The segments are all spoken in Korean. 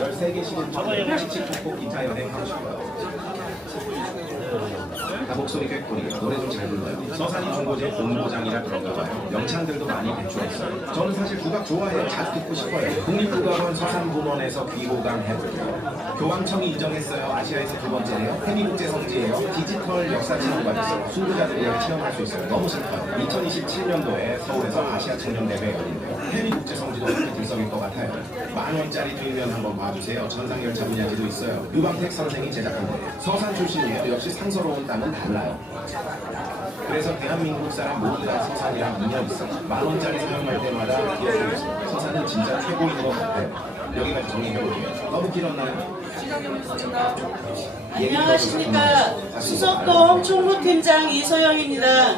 13개 시리즈 식식 톡톡 기타 연행 하고 싶어요. 나 목소리 꾀꼬리 노래 좀 잘 불러요. 서산이 중고제 본고장이라 그런가 봐요. 명창들도 많이 배출했어요. 저는 사실 국악 좋아해요. 자주 듣고 싶어요. 국립국악원 서산본원에서 귀호강 해볼게요. 교황청이 인정했어요. 아시아에서 두 번째예요. 세미국제 성지예요. 디지털 역사 친구가 있어요. 순구자들이 체험할 수 있어요. 너무 싶어요. 2027년도에 서울에서 아시아 청년 대회 열린대요. 세미국제 성지도 그렇게 들썩일 것 같아요. 10,000원짜리 들면 한번 봐주세요. 전상열차 분야지도 있어요. 유방택 선생이 제작한 거예요. 서산 출신이에요. 역시 상서로운 땅은 달라요. 그래서 대한민국 사람 모두가 서산이랑 인연 있어. 10,000원짜리 사용할 때마다 기억하고 있어요. 서산은 진짜 최고인 것 같아요. 여기까지 정리해볼게요. 너무 길었나요? 안녕하십니까. 수석동 총무팀장 이소영입니다.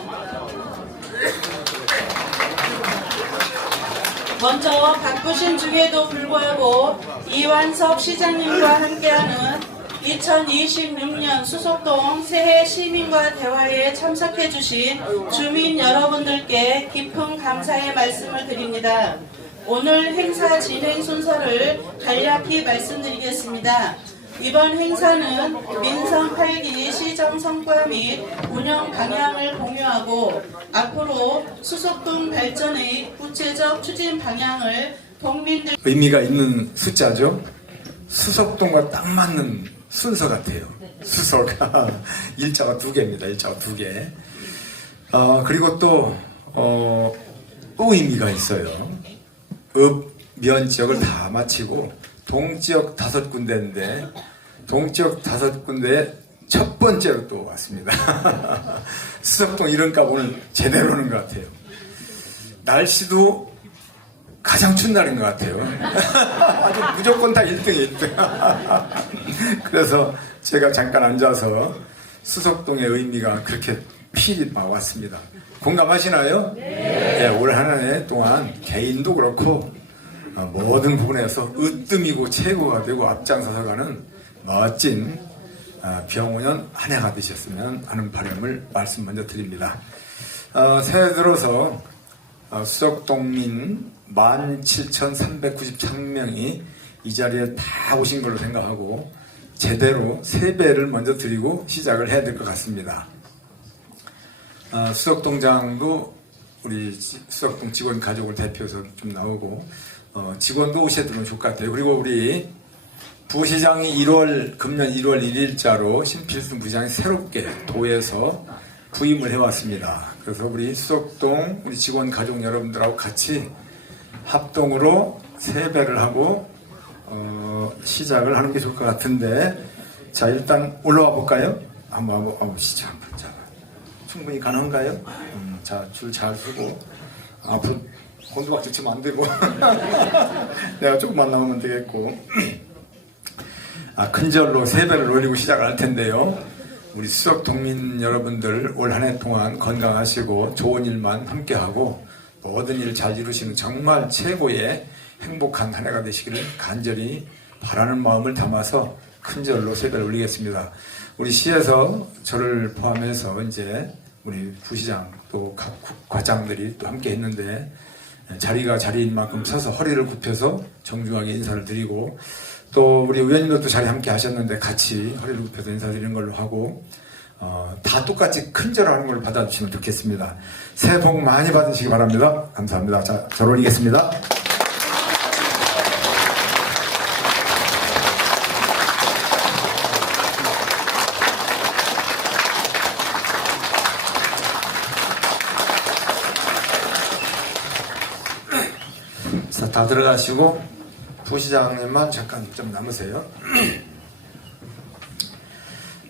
먼저 바쁘신 중에도 불구하고 이완섭 시장님과 함께하는 2026년 수석동 새해 시민과 대화에 참석해 주신 주민 여러분들께 깊은 감사의 말씀을 드립니다. 오늘 행사 진행 순서를 간략히 말씀드리겠습니다. 이번 행사는 민선 8기 시정 성과 및 운영 방향을 공유하고 앞으로 수석동 발전의 구체적 추진 방향을 동민들 의미가 있는 숫자죠. 수석동과 딱 맞는 순서 같아요. 수서가 일자가 2개입니다. 일자가 2개. 그리고 또 의미가 있어요. 읍, 면 지역을 다 마치고 동지역 5군데인데 동지역 5군데에 첫 번째로 또 왔습니다. 수석동 이름값 오늘 제대로 오는 것 같아요. 날씨도 가장 추운 날인 것 같아요. 아주 무조건 다 1등이에요, 1등. 그래서 제가 잠깐 앉아서 수석동의 의미가 그렇게 필히 막 왔습니다. 공감하시나요? 네. 올 한 해 동안 개인도 그렇고 모든 부분에서 으뜸이고 최고가 되고 앞장서서 가는 멋진 병원년 한 해가 되셨으면 하는 바람을 말씀 먼저 드립니다. 새해 들어서 수석동민 17,393명이 이 자리에 다 오신 걸로 생각하고 제대로 세배를 먼저 드리고 시작을 해야 될 것 같습니다. 수석동장도 우리 수석동 직원 가족을 대표해서 좀 나오고 직원도 오셔야 되면 좋을 것 같아요. 그리고 우리 부시장이 금년 1월 1일자로 신필승 부시장이 새롭게 도에서 부임을 해왔습니다. 그래서 우리 수석동 우리 직원 가족 여러분들하고 같이 합동으로 세배를 하고 시작을 하는 게 좋을 것 같은데, 자 일단 올라와 볼까요? 한번 와보시죠. 자, 충분히 가능한가요? 자, 줄 잘 서고 앞으로 곤두박질 치면 안 되고 내가 조금만 나오면 되겠고 큰 절로 세배를 올리고 시작을 할 텐데요. 우리 수석동민 여러분들 올 한 해 동안 건강하시고 좋은 일만 함께하고 모든 일 잘 이루시는 정말 최고의 행복한 한 해가 되시기를 간절히 바라는 마음을 담아서 큰 절로 세배를 올리겠습니다. 우리 시에서 저를 포함해서 이제 우리 부시장 또 각 과장들이 또 함께 했는데 자리가 자리인 만큼 서서 허리를 굽혀서 정중하게 인사를 드리고 또 우리 의원님들도 자리 함께 하셨는데 같이 허리를 굽혀서 인사드리는 걸로 하고 다 똑같이 큰 절 하는 걸로 받아주시면 좋겠습니다. 새해 복 많이 받으시기 바랍니다. 감사합니다. 자, 절 올리겠습니다. 자, 다 들어가시고 부시장님만 잠깐 좀 남으세요.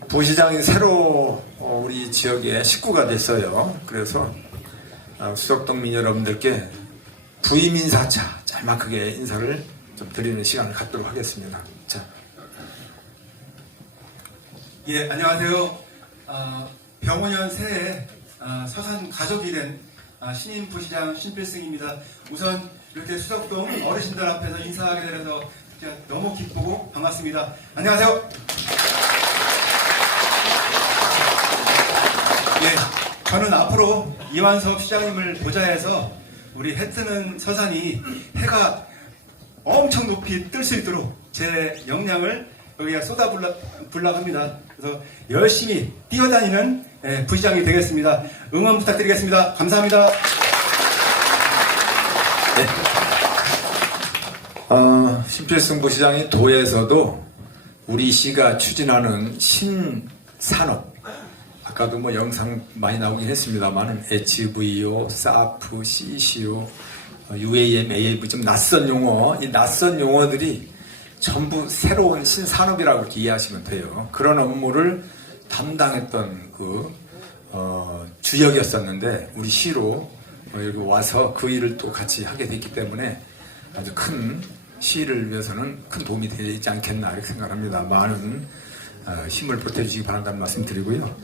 부시장이 새로 우리 지역의 식구가 됐어요. 그래서 수석동민 여러분들께 부임 인사차 짤막하게 인사를 좀 드리는 시간을 갖도록 하겠습니다. 자. 예, 안녕하세요. 병원년 새해 서산 가족이 된 신임 부시장 신필승입니다. 우선 이렇게 수석동 어르신들 앞에서 인사하게 되어서 진짜 너무 기쁘고 반갑습니다. 안녕하세요. 예, 저는 앞으로 이완섭 시장님을 보좌해서 우리 해 뜨는 서산이 해가 엄청 높이 뜰 수 있도록 제 역량을 여기에 쏟아부으려고 합니다. 그래서 열심히 뛰어다니는 부시장이 되겠습니다. 응원 부탁드리겠습니다. 감사합니다. 신필승 부시장이 도에서도 우리 시가 추진하는 신산업, 아까도 뭐 영상 많이 나오긴 했습니다만 HVO, SAF, CCO, UAM, AAV 좀 낯선 용어, 이 낯선 용어들이 전부 새로운 신산업이라고 이렇게 이해하시면 돼요. 그런 업무를 담당했던 주역이었었는데 우리 시로 여기 와서 그 일을 또 같이 하게 됐기 때문에 아주 큰 시를 위해서는 큰 도움이 되지 않겠나 이렇게 생각합니다. 많은 힘을 보태주시기 바란다는 말씀 드리고요.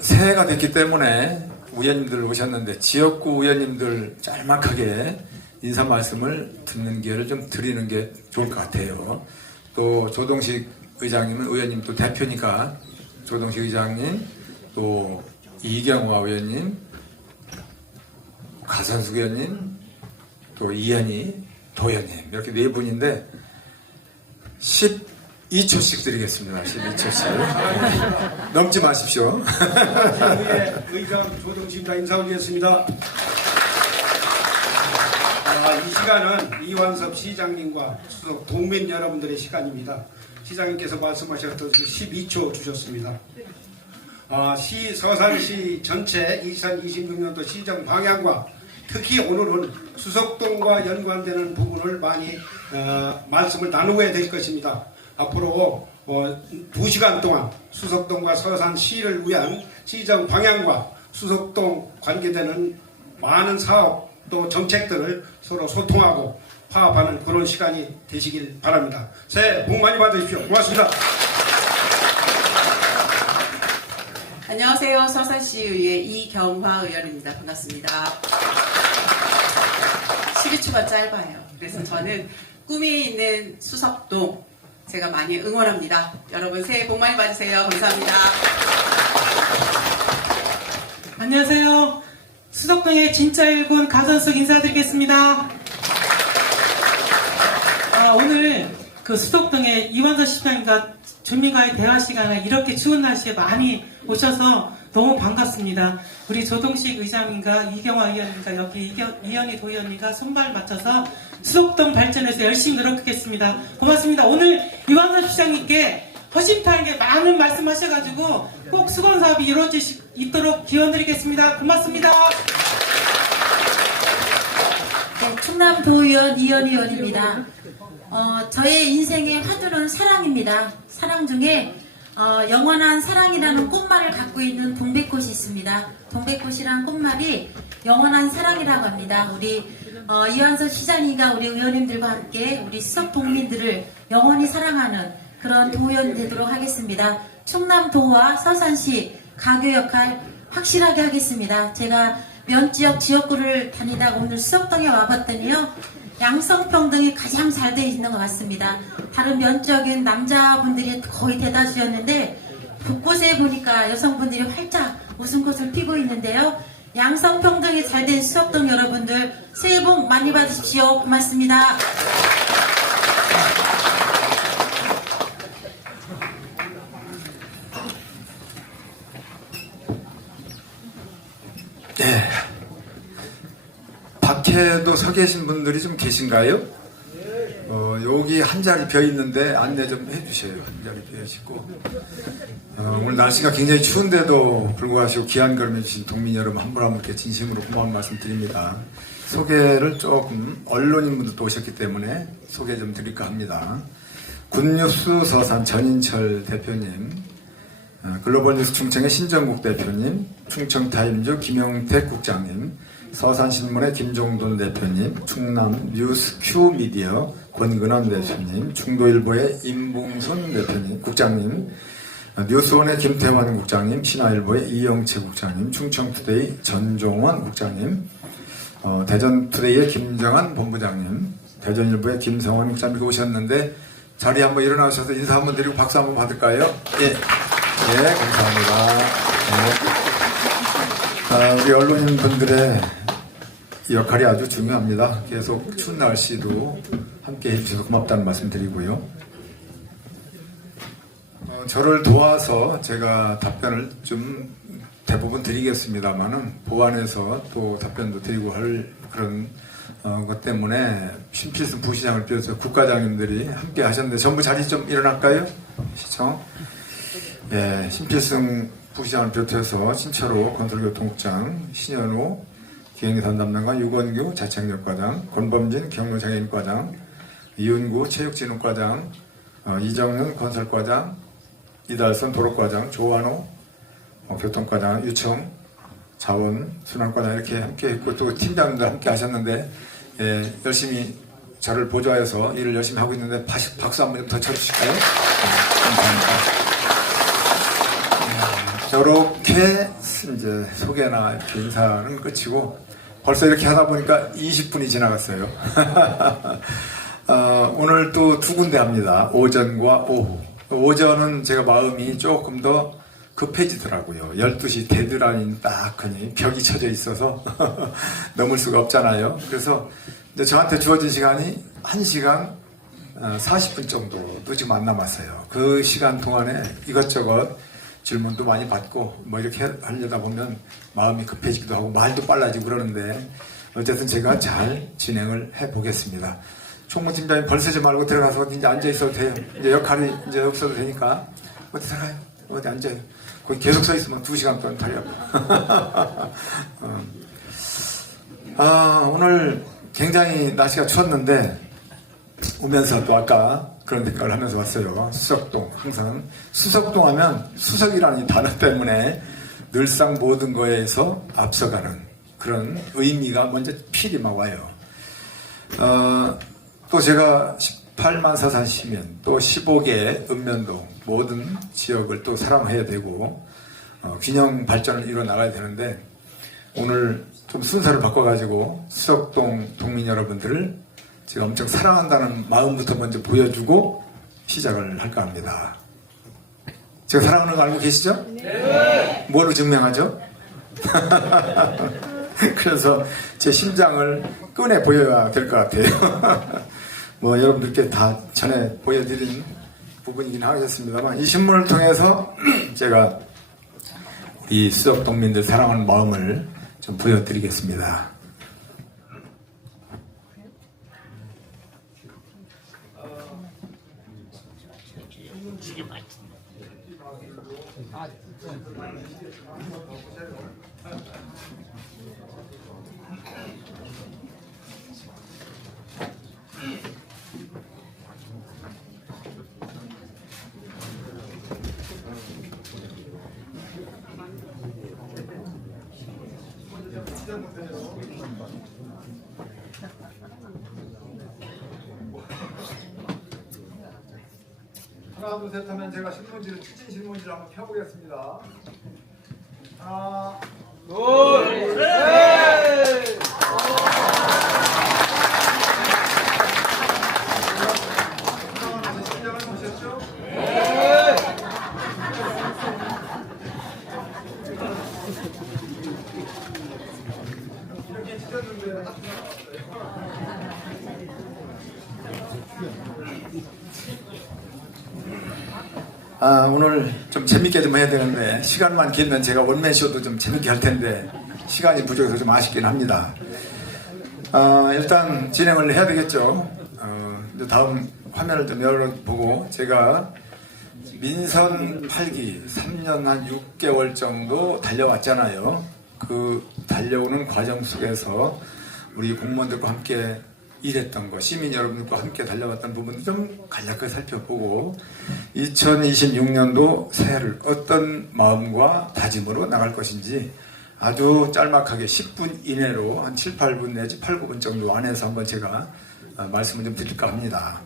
새해가 됐기 때문에 의원님들 오셨는데 지역구 의원님들 짤막하게 인사 말씀을 듣는 기회를 좀 드리는 게 좋을 것 같아요. 또 조동식 의장님은 의원님 또 대표니까 조동식 의장님, 또 이경화 의원님, 가선숙 의원님, 또 이현희 도현님 이렇게 네 분인데 12초씩 드리겠습니다. 12초씩 넘지 마십시오. 의장 조동식입니다. 인사 올리겠습니다. 이 시간은 이완섭 시장님과 수석 동민 여러분들의 시간입니다. 시장님께서 말씀하셨던 12초 주셨습니다. 서산시 전체 2026년도 시정 방향과 특히 오늘은 수석동과 연관되는 부분을 많이 말씀을 나누어야 될 것입니다. 앞으로 2시간 동안 수석동과 서산시를 위한 시정 방향과 수석동 관계되는 많은 사업 또 정책들을 서로 소통하고 파악하는 그런 시간이 되시길 바랍니다. 새해 복 많이 받으십시오. 고맙습니다. 안녕하세요. 서산시의회 이경화 의원입니다. 반갑습니다. 12초가 짧아요. 그래서 저는 꿈이 있는 수석동 제가 많이 응원합니다. 여러분 새해 복 많이 받으세요. 감사합니다. 안녕하세요. 수석동의 진짜 일군 가선숙 인사드리겠습니다. 오늘 그 수석동의 이완섭 시장님과 주민과의 대화 시간에 이렇게 추운 날씨에 많이 오셔서 너무 반갑습니다. 우리 조동식 의장님과 이경화 의원님과 여기 이현희 도의원님과 손발 맞춰서 수석동 발전에서 열심히 노력하겠습니다. 고맙습니다. 오늘 이완섭 시장님께 허심탄회하게 많은 말씀하셔가지고 꼭 수건사업이 이루어질 수 있도록 기원드리겠습니다. 고맙습니다. 네, 충남 도의원 이현희 의원입니다. 저의 인생의 화두는 사랑입니다. 사랑 중에 영원한 사랑이라는 꽃말을 갖고 있는 동백꽃이 있습니다. 동백꽃이란 꽃말이 영원한 사랑이라고 합니다. 우리 이완섭 시장님과 우리 의원님들과 함께 우리 수석 동민들을 영원히 사랑하는 그런 도의원 되도록 하겠습니다. 충남도와 서산시 가교 역할 확실하게 하겠습니다. 제가 면지역 지역구를 다니다가 오늘 수석동에 와봤더니요, 양성평등이 가장 잘 되어 있는 것 같습니다. 다른 면적인 남자분들이 거의 대다수였는데 곳곳에 보니까 여성분들이 활짝 웃음꽃을 피고 있는데요. 양성평등이 잘 된 수석동 여러분들 새해 복 많이 받으십시오. 고맙습니다. 네. 밖에도 서 계신 분들이 좀 계신가요? 여기 한 자리 비어 있는데 안내 좀 해주세요. 한 자리 비어 있고 오늘 날씨가 굉장히 추운데도 불구하고 귀한 걸음 해주신 동민 여러분 한 분 한 분께 진심으로 고마운 말씀 드립니다. 소개를 조금 언론인분들도 오셨기 때문에 소개 좀 드릴까 합니다. 굿뉴스 서산 전인철 대표님, 글로벌뉴스 충청의 신정국 대표님, 충청타임즈 김영택 국장님, 서산신문의 김종돈 대표님, 충남 뉴스 큐미디어 권근원 대표님, 중도일보의 임봉선 대표님, 국장님, 뉴스원의 김태환 국장님, 신화일보의 이영채 국장님, 충청투데이 전종원 국장님, 대전투데이의 김정한 본부장님, 대전일보의 김성원 국장님 오셨는데 자리에 한번 일어나셔서 인사 한번 드리고 박수 한번 받을까요? 예, 네, 감사합니다. 네. 우리 언론인분들의 이 역할이 아주 중요합니다. 계속 추운 날씨도 함께 해주셔서 고맙다는 말씀 드리고요. 저를 도와서 제가 답변을 좀 대부분 드리겠습니다만은 보완해서 또 답변도 드리고 할 그런 것 때문에 신필승 부시장을 비롯해서 국가장님들이 함께 하셨는데 전부 자리 좀 일어날까요? 시청. 예, 신필승 부시장을 비롯해서 신철호 건설교통국장, 신현우 기행산 담당관, 유건규 자체학력과장, 권범진 경로장애인과장, 이은구 체육진흥과장, 이정윤 건설과장, 이달선 도로과장, 조한호 교통과장, 유청 자원 순환과장 이렇게 함께 했고 또 팀장님들 함께 하셨는데 예, 열심히 저를 보좌해서 일을 열심히 하고 있는데 박수 한 번 더 쳐주실까요? 네, 감사합니다. 저렇게 이제 소개나 이렇게 인사는 끝이고 벌써 이렇게 하다 보니까 20분이 지나갔어요. 오늘 또 두 군데 합니다. 오전과 오후. 오전은 제가 마음이 조금 더 급해지더라고요. 12시 데드라인 딱 하니 벽이 쳐져 있어서 넘을 수가 없잖아요. 그래서 이제 저한테 주어진 시간이 1시간 40분 정도도 지금 안 남았어요. 그 시간 동안에 이것저것 질문도 많이 받고 뭐 이렇게 하려다 보면 마음이 급해지기도 하고 말도 빨라지고 그러는데 어쨌든 제가 잘 진행을 해보겠습니다. 총무팀장님 벌 쓰지 말고 들어가서 이제 앉아 있어도 돼요. 이제 역할이 이제 없어도 되니까 어디 들어가요? 어디 앉아요? 거기 계속 서 있으면 2시간 동안 달려고. 오늘 굉장히 날씨가 추웠는데 오면서 또 아까 그런 생각을 하면서 왔어요. 수석동. 항상 수석동 하면 수석이라는 이 단어 때문에 늘상 모든 거에서 앞서가는 그런 의미가 먼저 필이 막 와요. 또 제가 18만 사산 시민, 또 15개 읍면동 모든 지역을 또 사랑해야 되고 균형 발전을 이뤄 나가야 되는데 오늘 좀 순서를 바꿔가지고 수석동 동민 여러분들을 제가 엄청 사랑한다는 마음부터 먼저 보여주고 시작을 할까 합니다. 제가 사랑하는 거 알고 계시죠? 네. 뭘로 증명하죠? 그래서 제 심장을 꺼내 보여야 될 것 같아요. 뭐 여러분들께 다 전에 보여드린 부분이긴 하겠습니다만 이 신문을 통해서 제가 우리 수석동민들 사랑하는 마음을 좀 보여드리겠습니다. 하나 둘 셋 하면 제가 신문지를 추진 신문지를 한번 펴보겠습니다. 하나 둘 셋. 신장을 보셨죠? 네. 이렇게 찢었는데 오늘 좀 재밌게 좀 해야 되는데 시간만 길면 제가 원맨쇼도 좀 재밌게 할 텐데 시간이 부족해서 좀 아쉽긴 합니다. 일단 진행을 해야 되겠죠. 이제 다음 화면을 좀 열어보고 제가 민선 8기 3년 한 6개월 정도 달려왔잖아요. 그 달려오는 과정 속에서 우리 공무원들과 함께 일했던 거, 시민 여러분들과 함께 달려왔던 부분을 좀 간략하게 살펴보고 2026년도 새해를 어떤 마음과 다짐으로 나갈 것인지 아주 짤막하게 10분 이내로 한 7, 8분 내지 8, 9분 정도 안에서 한번 제가 말씀을 좀 드릴까 합니다.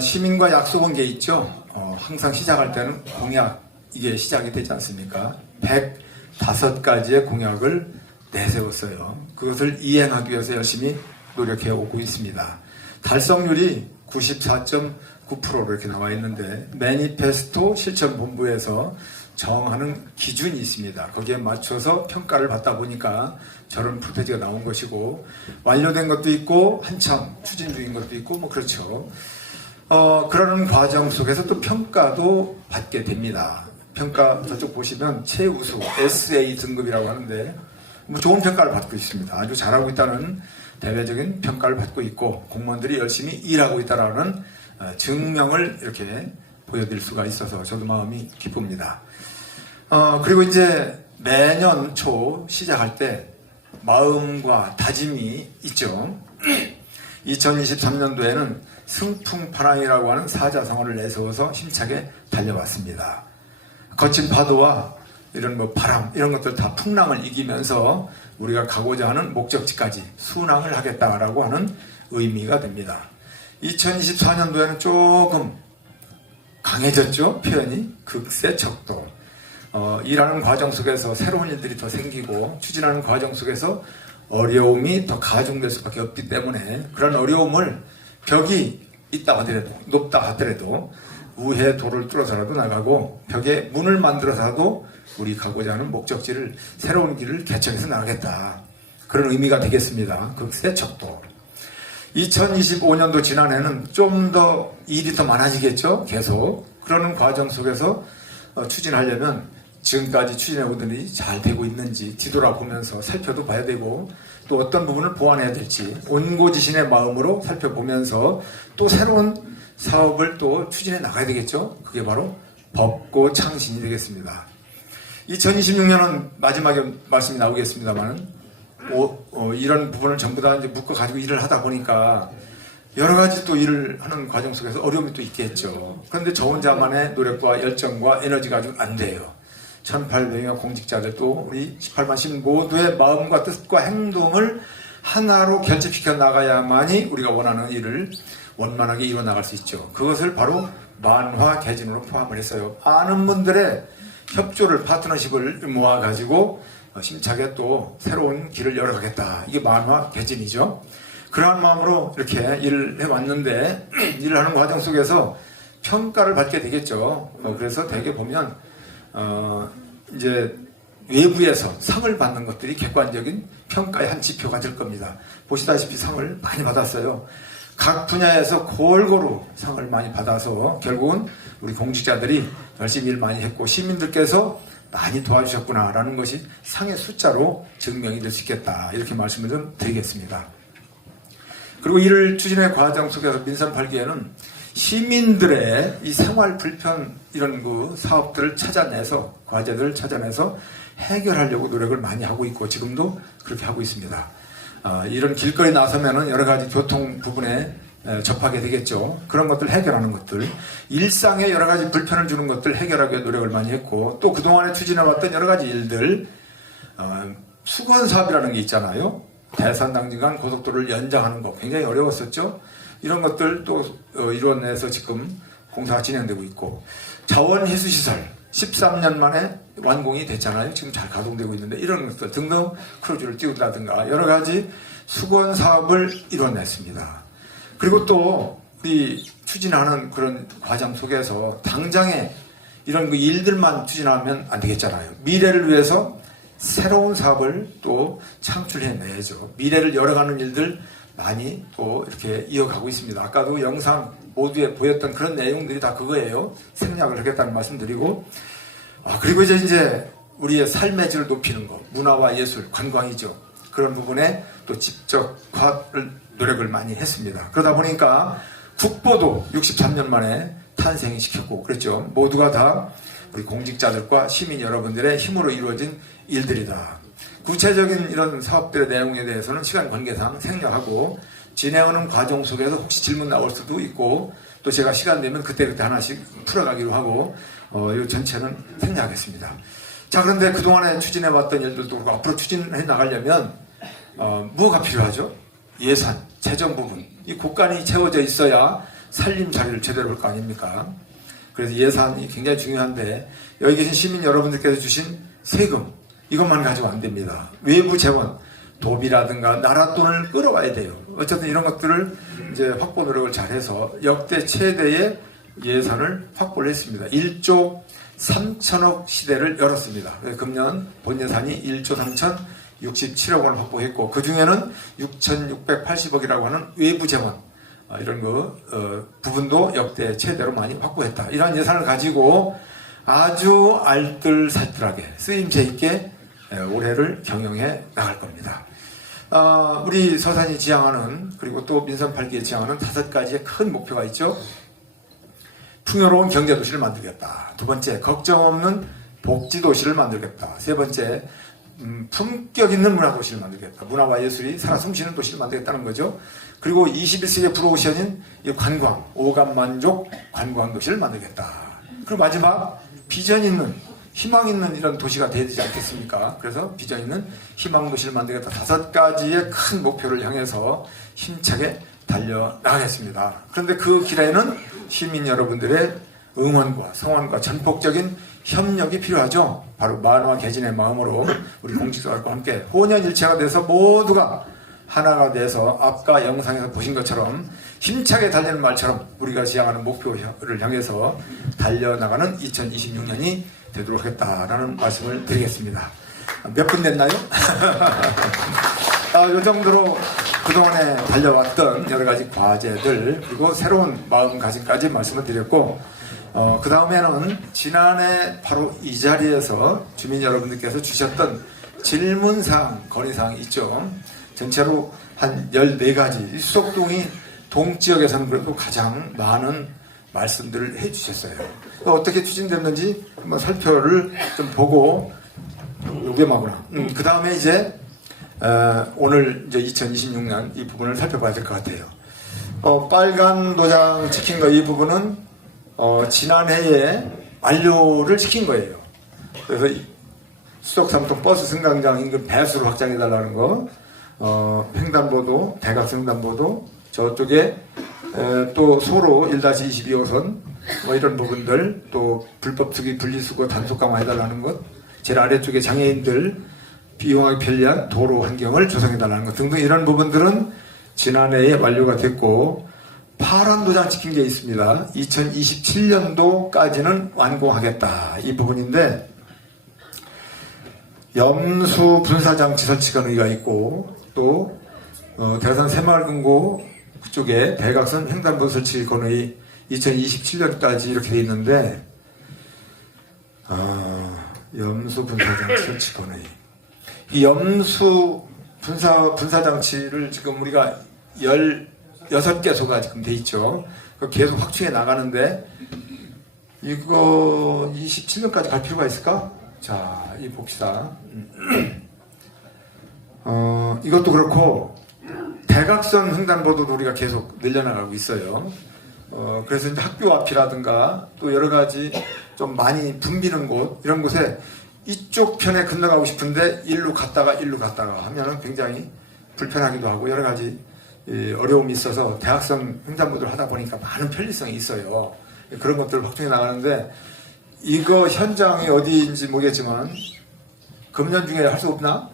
시민과 약속한 게 있죠. 항상 시작할 때는 공약, 이게 시작이 되지 않습니까? 105가지의 공약을 내세웠어요. 그것을 이행하기 위해서 열심히 노력해 오고 있습니다. 달성률이 94.9% 이렇게 나와 있는데 매니페스토 실천본부에서 정하는 기준이 있습니다. 거기에 맞춰서 평가를 받다 보니까 저런 프로테지가 나온 것이고, 완료된 것도 있고 한참 추진 중인 것도 있고 뭐 그렇죠. 그러는 과정 속에서 또 평가도 받게 됩니다. 평가 저쪽 보시면 최우수 SA 등급이라고 하는데 뭐 좋은 평가를 받고 있습니다. 아주 잘하고 있다는 대외적인 평가를 받고 있고, 공무원들이 열심히 일하고 있다는 증명을 이렇게 보여드릴 수가 있어서 저도 마음이 기쁩니다. 그리고 이제 매년 초 시작할 때 마음과 다짐이 있죠. 2023년도에는 승풍파랑이라고 하는 사자성어를 내세워서 힘차게 달려왔습니다. 거친 파도와 이런 뭐 바람 이런 것들 다 풍랑을 이기면서 우리가 가고자 하는 목적지까지 순항을 하겠다라고 하는 의미가 됩니다. 2024년도에는 조금 강해졌죠. 표현이 극세척도. 일하는 과정 속에서 새로운 일들이 더 생기고 추진하는 과정 속에서 어려움이 더 가중될 수밖에 없기 때문에 그런 어려움을 벽이 있다 하더라도 높다 하더라도 우회 도를 뚫어서라도 나가고 벽에 문을 만들어서라도 우리 가고자 하는 목적지를 새로운 길을 개척해서 나가겠다. 그런 의미가 되겠습니다. 극세척도. 2025년도 지난해는 좀 더 일이 더 많아지겠죠. 계속. 그러는 과정 속에서 추진하려면 지금까지 추진해오더니 잘 되고 있는지 뒤돌아보면서 살펴도 봐야 되고 또 어떤 부분을 보완해야 될지 온고지신의 마음으로 살펴보면서 또 새로운 사업을 또 추진해 나가야 되겠죠. 그게 바로 법고 창신이 되겠습니다. 2026년은 마지막에 말씀이 나오겠습니다만 이런 부분을 전부 다 이제 묶어 가지고 일을 하다 보니까 여러 가지 또 일을 하는 과정 속에서 어려움이 또 있겠죠. 그런데 저 혼자만의 노력과 열정과 에너지가 가지고 안 돼요. 1800여 공직자들도 우리 18만 시민 모두의 마음과 뜻과 행동을 하나로 결집시켜 나가야만이 우리가 원하는 일을 원만하게 이루어 나갈 수 있죠. 그것을 바로 만화 개진으로 포함을 했어요. 많은 분들의 협조를 파트너십을 모아가지고 힘차게 또 새로운 길을 열어가겠다. 이게 만화 개진이죠. 그러한 마음으로 이렇게 일을 해왔는데 일을 하는 과정 속에서 평가를 받게 되겠죠. 그래서 대개 보면 이제 외부에서 상을 받는 것들이 객관적인 평가의 한 지표가 될 겁니다. 보시다시피 상을 많이 받았어요. 각 분야에서 골고루 상을 많이 받아서 결국은 우리 공직자들이 열심히 일 많이 했고 시민들께서 많이 도와주셨구나라는 것이 상의 숫자로 증명이 될 수 있겠다. 이렇게 말씀을 좀 드리겠습니다. 그리고 이를 추진의 과정 속에서 민선 8기에는 시민들의 이 생활 불편 이런 그 사업들을 찾아내서 과제들을 찾아내서 해결하려고 노력을 많이 하고 있고 지금도 그렇게 하고 있습니다. 이런 길거리 나서면은 여러 가지 교통 부분에 접하게 되겠죠. 그런 것들 해결하는 것들, 일상에 여러 가지 불편을 주는 것들 해결하기 위해 노력을 많이 했고 또 그동안에 추진해왔던 여러 가지 일들, 수건 사업이라는 게 있잖아요. 대산당진간 고속도로를 연장하는 거 굉장히 어려웠었죠. 이런 것들 또 이뤄내서 지금 공사가 진행되고 있고 자원희수시설 13년 만에 완공이 됐잖아요. 지금 잘 가동되고 있는데 이런 것들 등등 크루즈를 띄운다든가 여러 가지 수건 사업을 이뤄냈습니다. 그리고 또 우리 추진하는 그런 과정 속에서 당장에 이런 그 일들만 추진하면 안 되겠잖아요. 미래를 위해서 새로운 사업을 또 창출해내야죠. 미래를 열어가는 일들 많이 또 이렇게 이어가고 있습니다. 아까도 영상 모두에 보였던 그런 내용들이 다 그거예요. 생략을 하겠다는 말씀드리고 그리고 이제 우리의 삶의 질을 높이는 것, 문화와 예술, 관광이죠. 그런 부분에 또 직접화를 노력을 많이 했습니다. 그러다 보니까 국보도 63년 만에 탄생시켰고 그랬죠. 모두가 다 우리 공직자들과 시민 여러분들의 힘으로 이루어진 일들이다. 구체적인 이런 사업들의 내용에 대해서는 시간 관계상 생략하고 진행하는 과정 속에서 혹시 질문 나올 수도 있고 또 제가 시간 되면 그때그때 하나씩 풀어가기로 하고 이 전체는 생략하겠습니다. 자, 그런데 그동안에 추진해왔던 일들도 그렇고 앞으로 추진해 나가려면 뭐가 필요하죠? 예산, 재정 부분. 이 곳간이 채워져 있어야 살림살이를 제대로 볼 거 아닙니까? 그래서 예산이 굉장히 중요한데 여기 계신 시민 여러분들께서 주신 세금 이것만 가지고 안 됩니다. 외부 재원, 도비라든가 나라 돈을 끌어와야 돼요. 어쨌든 이런 것들을 이제 확보 노력을 잘해서 역대 최대의 예산을 확보를 했습니다. 1조 3천억 시대를 열었습니다. 금년 본 예산이 1조 3,067억 원을 확보했고 그 중에는 6,680억이라고 하는 외부 재원 이런 부분도 역대 최대로 많이 확보했다. 이러한 예산을 가지고 아주 알뜰살뜰하게 쓰임새 있게 올해를 경영해 나갈 겁니다. 우리 서산이 지향하는 그리고 또 민선 8기에 지향하는 5가지의 큰 목표가 있죠. 풍요로운 경제도시를 만들겠다. 두 번째, 걱정 없는 복지도시를 만들겠다. 세 번째, 품격 있는 문화도시를 만들겠다. 문화와 예술이 살아 숨쉬는 도시를 만들겠다는 거죠. 그리고 21세기의 브로오션인 관광, 오감만족 관광도시를 만들겠다. 그리고 마지막, 비전 있는, 희망 있는 이런 도시가 돼야 되지 않겠습니까? 그래서 비전 있는 희망도시를 만들겠다. 5가지의 큰 목표를 향해서 힘차게 달려나가겠습니다. 그런데 그 길에는 시민 여러분들의 응원과 성원과 전폭적인 협력이 필요하죠. 바로 만화 개진의 마음으로 우리 공직자들과 함께 혼연일체가 돼서 모두가 하나가 돼서 아까 영상에서 보신 것처럼 힘차게 달리는 말처럼 우리가 지향하는 목표를 향해서 달려나가는 2026년이 되도록 하겠다라는 말씀을 드리겠습니다. 몇 분 됐나요? 이 정도로 그동안에 달려왔던 여러 가지 과제들 그리고 새로운 마음가짐까지 말씀을 드렸고 그 다음에는 지난해 바로 이 자리에서 주민 여러분들께서 주셨던 질문사항, 건의사항이 있죠. 전체로 한 14가지 수석동이 동지역에서는 그래도 가장 많은 말씀들을 해주셨어요. 어떻게 추진됐는지 한번 살펴를 좀 보고 요게마구나. 그 다음에 이제 오늘 이제 2026년 이 부분을 살펴봐야 될 것 같아요. 빨간 도장 찍힌 거 이 부분은 지난해에 완료를 시킨 거예요. 그래서 수덕삼통 버스 승강장 인근 배수를 확장해달라는 거, 횡단보도, 대각선 횡단보도, 저쪽에 또 소로 1-22호선 이런 부분들, 또 불법 투기 분리수거 단속 강화해달라는 것, 제일 아래쪽에 장애인들 이용하기 편리한 도로 환경을 조성해달라는 것 등등 이런 부분들은 지난해에 완료가 됐고 파란 도장 찍힌 게 있습니다. 2027년도까지는 완공하겠다 이 부분인데 염수 분사장치 설치 건의가 있고 또 대산 새마을금고 그쪽에 대각선 횡단보도 설치 건의 2027년까지 이렇게 돼 있는데 염수 분사장치 설치 건의 이 염수 분사장치를 지금 우리가 16개소가 지금 돼 있죠. 계속 확충해 나가는데 이거 27년까지 갈 필요가 있을까? 자, 이 봅시다. 이것도 그렇고 대각선 횡단보도도 우리가 계속 늘려나가고 있어요. 그래서 이제 학교 앞이라든가 또 여러 가지 좀 많이 붐비는 곳 이런 곳에 이쪽 편에 건너가고 싶은데 일로 갔다가 하면은 굉장히 불편하기도 하고 여러 가지 어려움이 있어서 대학선 횡단보도를 하다 보니까 많은 편리성이 있어요. 그런 것들을 확충해 나가는데 이거 현장이 어디인지 모르겠지만 금년 중에 할 수 없나?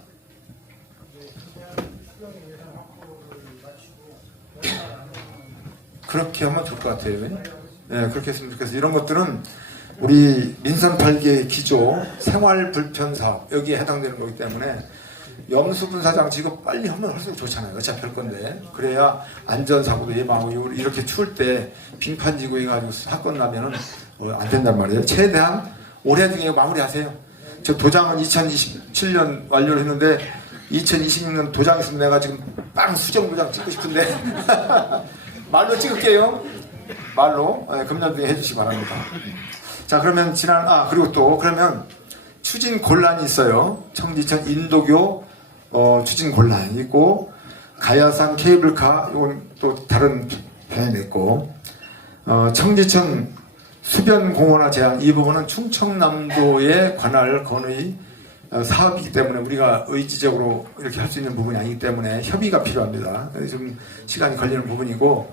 그렇게 하면 좋을 것 같아요. 네, 그렇게 했으면 좋겠어요. 이런 것들은 우리 민선 8개 기조 생활 불편 사업 여기에 해당되는 거기 때문에 염수분사장치 이거 빨리 하면 할수록 좋잖아요. 어차피 할 건데 그래야 안전사고도 예방하고 이렇게 추울 때 빙판 지고 해가지고 사건 나면은 안 된단 말이에요. 최대한 올해 중에 마무리하세요. 저 도장은 2027년 완료를 했는데 2026년 도장 있으면 내가 지금 빵 수정 도장 찍고 싶은데 말로 찍을게요. 말로 금년 중에 해주시기 바랍니다. 자 그러면 그리고 또 그러면 추진 곤란이 있어요. 청지천 인도교 추진 곤란이 있고 가야산 케이블카 이건 또 다른 편이 있고 청지천 수변공원화 제한 이 부분은 충청남도에 관할 건의 사업이기 때문에 우리가 의지적으로 이렇게 할 수 있는 부분이 아니기 때문에 협의가 필요합니다. 좀 시간이 걸리는 부분이고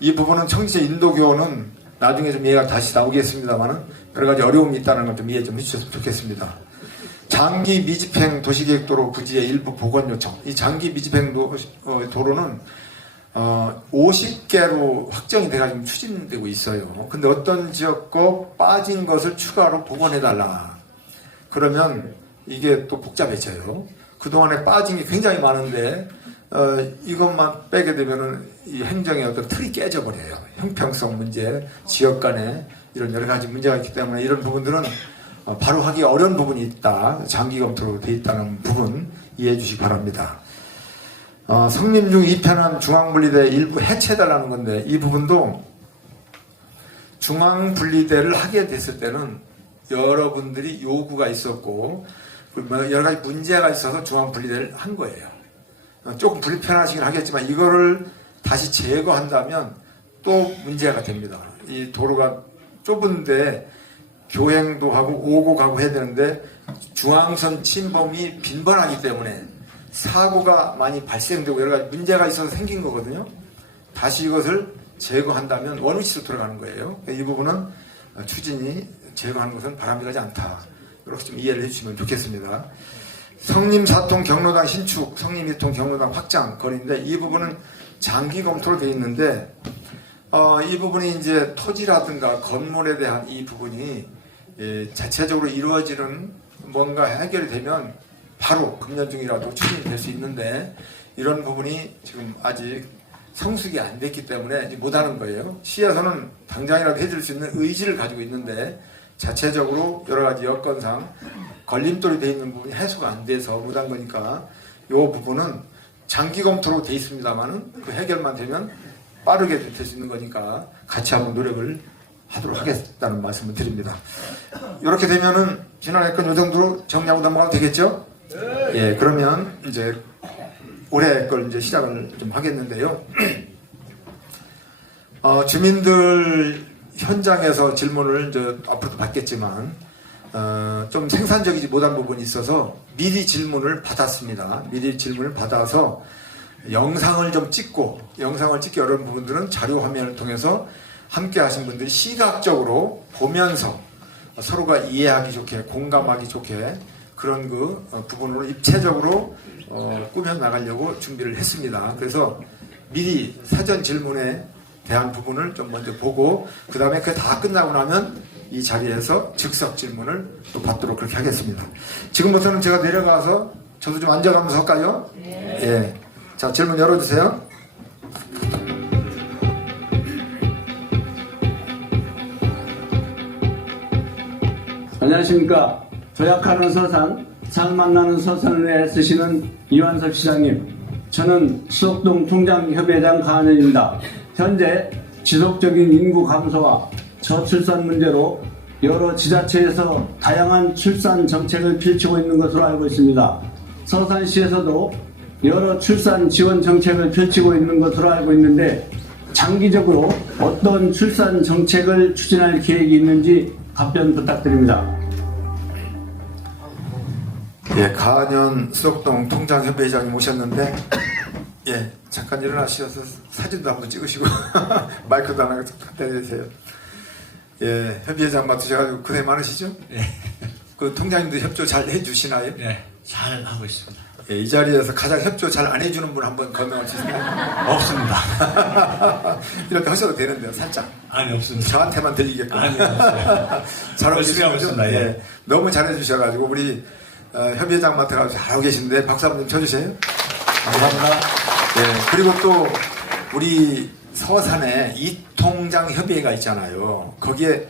이 부분은 청지천 인도교는 나중에 좀 이해가 다시 나오겠습니다만은 여러 가지 어려움이 있다는 걸 좀 이해 좀 해주셨으면 좋겠습니다. 장기 미집행 도시계획도로 부지의 일부 복원 요청. 이 장기 미집행 도로는 50개로 확정이 돼가지고 추진되고 있어요. 근데 어떤 지역 거 빠진 것을 추가로 복원해달라. 그러면 이게 또 복잡해져요. 그동안에 빠진 게 굉장히 많은데, 이것만 빼게 되면은 이 행정의 어떤 틀이 깨져버려요. 형평성 문제, 지역 간에 이런 여러 가지 문제가 있기 때문에 이런 부분들은 바로 하기 어려운 부분이 있다. 장기 검토로 돼 있다는 부분 이해해 주시기 바랍니다. 성림 중 2편은 중앙분리대 일부 해체해달라는 건데, 이 부분도 중앙분리대를 하게 됐을 때는 여러분들이 요구가 있었고 여러 가지 문제가 있어서 중앙분리대를 한 거예요. 조금 불편하시긴 하겠지만 이거를 다시 제거한다면 또 문제가 됩니다. 이 도로가 좁은데 교행도 하고 오고 가고 해야 되는데 중앙선 침범이 빈번하기 때문에 사고가 많이 발생되고 여러 가지 문제가 있어서 생긴 거거든요. 다시 이것을 제거한다면 원위치로 돌아가는 거예요. 이 부분은 추진이 제거하는 것은 바람직하지 않다. 이렇게 좀 이해를 해주시면 좋겠습니다. 성림 4통 경로당 신축, 성림 2통 경로당 확장 거리인데 이 부분은 장기 검토로 되어 있는데 이 부분이 이제 토지라든가 건물에 대한 이 부분이 자체적으로 이루어지는 뭔가 해결이 되면 바로 금년 중이라도 추진이 될 수 있는데 이런 부분이 지금 아직 성숙이 안 됐기 때문에 못하는 거예요. 시에서는 당장이라도 해줄 수 있는 의지를 가지고 있는데 자체적으로 여러 가지 여건상 걸림돌이 되어 있는 부분이 해소가 안 돼서 못한 거니까 이 부분은 장기 검토로 되어 있습니다만은 그 해결만 되면 빠르게 될 수 있는 거니까 같이 한번 노력을 하도록 하겠다는 말씀을 드립니다. 이렇게 되면은 지난해 건 이 정도로 정리하고 넘어가도 되겠죠? 예, 그러면 이제 올해 걸 이제 시작을 좀 하겠는데요. 주민들 현장에서 질문을 이제 앞으로도 받겠지만 좀 생산적이지 못한 부분이 있어서 미리 질문을 받았습니다. 미리 질문을 받아서 영상을 좀 찍고 영상을 찍기 어려운 부분들은 자료 화면을 통해서 함께 하신 분들이 시각적으로 보면서 서로가 이해하기 좋게 공감하기 좋게 그런 그 부분으로 입체적으로 꾸며 나가려고 준비를 했습니다. 그래서 미리 사전 질문에 대한 부분을 좀 먼저 보고 그 다음에 그게 다 끝나고 나면 이 자리에서 즉석 질문을 또 받도록 그렇게 하겠습니다. 지금부터는 제가 내려가서 저도 좀 앉아가면서 할까요? 네. 예. 자, 질문 열어주세요. 안녕하십니까. 도약하는 서산, 잘 만나는 서산을 애쓰시는 이완섭 시장님. 저는 수석동 통장협의회장 강한현입니다. 현재 지속적인 인구 감소와 저출산 문제로 여러 지자체에서 다양한 출산 정책을 펼치고 있는 것으로 알고 있습니다. 서산시에서도 여러 출산 지원 정책을 펼치고 있는 것으로 알고 있는데 장기적으로 어떤 출산 정책을 추진할 계획이 있는지 답변 부탁드립니다. 예, 가한현 수석동 통장협의회장님 오셨는데 예, 잠깐 일어나셔서 사진도 한번 찍으시고 마이크도 하나 갖다 주세요. 예, 협의회장 맡으셔가지고 고생 많으시죠? 예. 그 통장님도 협조 잘 해주시나요? 네, 잘 하고 있습니다. 예, 이 자리에서 가장 협조 잘 안 해주는 분 한번 거명할 수 있나요? 없습니다. 이렇게 하셔도 되는데요, 살짝. 아니, 없습니다. 저한테만 들리게끔. 아니, 없어요. 잘하고 열심히 하고 계시죠? 있습니다. 예. 예, 너무 잘해주셔가지고 우리 협의회장 맡아가지고 잘하고 계신데 박수 한번 좀 쳐주세요. 감사합니다. 예, 그리고 또 우리 서산에 이통장협의회가 있잖아요. 거기에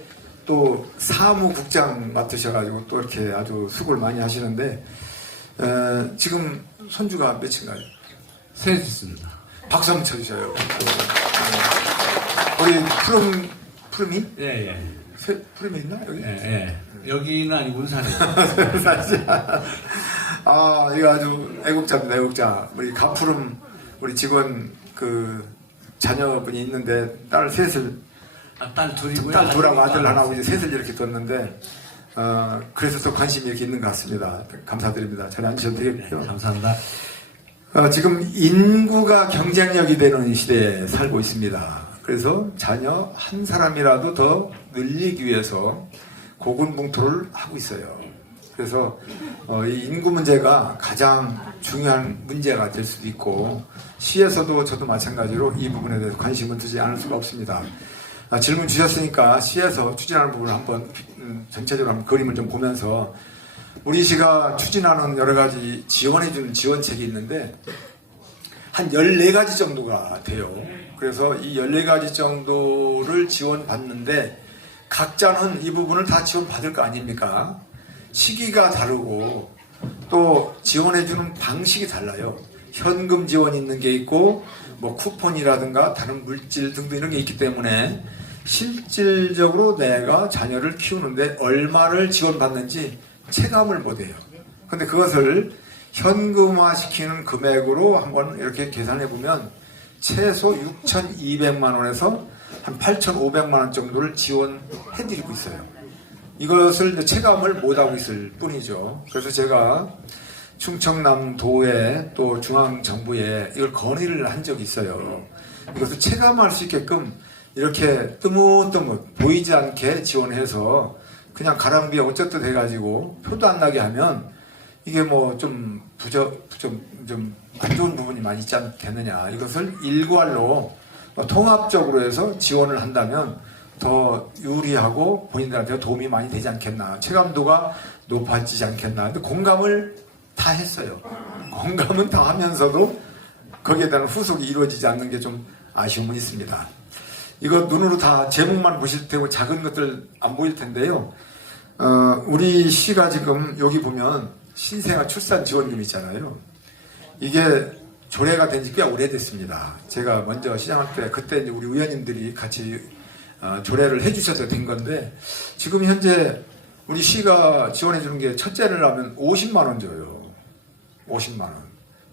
또 사무국장 맡으셔가지고 또 이렇게 아주 수고를 많이 하시는데 지금 손주가 몇인가요? 셋 있습니다. 박수 한번 쳐주셔요. 우리 푸름이? 예, 예. 푸름이 있나 여기? 예, 예. 여기는 아니고 운산이죠. 아, 이거 아주 애국자입니다, 애국자. 우리 가푸름 우리 직원 그 자녀분이 있는데 딸 셋을 딸 둘이고요. 딸 둘하고 아들 하나하고 이제 셋을 이렇게 뒀는데 그래서 또 관심이 이렇게 있는 것 같습니다. 감사드립니다. 잘 앉으셔도 되겠고요. 네, 감사합니다. 지금 인구가 경쟁력이 되는 시대에 살고 있습니다. 그래서 자녀 한 사람이라도 더 늘리기 위해서 고군분투를 하고 있어요. 그래서 이 인구 문제가 가장 중요한 문제가 될 수도 있고 시에서도 저도 마찬가지로 이 부분에 대해서 관심을 두지 않을 수가 없습니다. 질문 주셨으니까 시에서 추진하는 부분을 한번 전체적으로 한번 그림을 좀 보면서 우리 시가 추진하는 여러 가지 지원해주는 지원책이 있는데 한 14가지 정도가 돼요. 그래서 이 14가지 정도를 지원받는데 각자는 이 부분을 다 지원받을 거 아닙니까? 시기가 다르고 또 지원해주는 방식이 달라요. 현금 지원이 있는 게 있고 뭐 쿠폰이라든가 다른 물질 등등 이런 게 있기 때문에 실질적으로 내가 자녀를 키우는데 얼마를 지원받는지 체감을 못해요. 근데 그것을 현금화시키는 금액으로 한번 이렇게 계산해 보면 최소 6,200만 원에서 한 8,500만 원 정도를 지원해드리고 있어요. 이것을 이제 체감을 못하고 있을 뿐이죠. 그래서 제가 충청남도에 또 중앙정부에 이걸 건의를 한 적이 있어요. 이것을 체감할 수 있게끔 이렇게 뜨문뜨문 보이지 않게 지원해서 그냥 가랑비에 어쩌듯 해가지고 표도 안 나게 하면 이게 뭐 좀 안 좋은 부분이 많이 있지 않겠느냐. 이것을 일괄로 통합적으로 해서 지원을 한다면 더 유리하고 본인들한테 도움이 많이 되지 않겠나. 체감도가 높아지지 않겠나. 근데 공감을 다 했어요. 공감은 다 하면서도 거기에 대한 후속이 이루어지지 않는 게 좀 아쉬움은 있습니다. 이거 눈으로 다 제목만 보실 테고 작은 것들 안 보일 텐데요. 우리 시가 지금 여기 보면 신생아 출산 지원금 있잖아요. 이게 조례가 된 지 꽤 오래됐습니다. 제가 먼저 시장할 때 그때 이제 우리 의원님들이 같이 조례를 해주셔서 된 건데 지금 현재 우리 시가 지원해 주는 게 첫째를 하면 50만 원 줘요. 50만 원.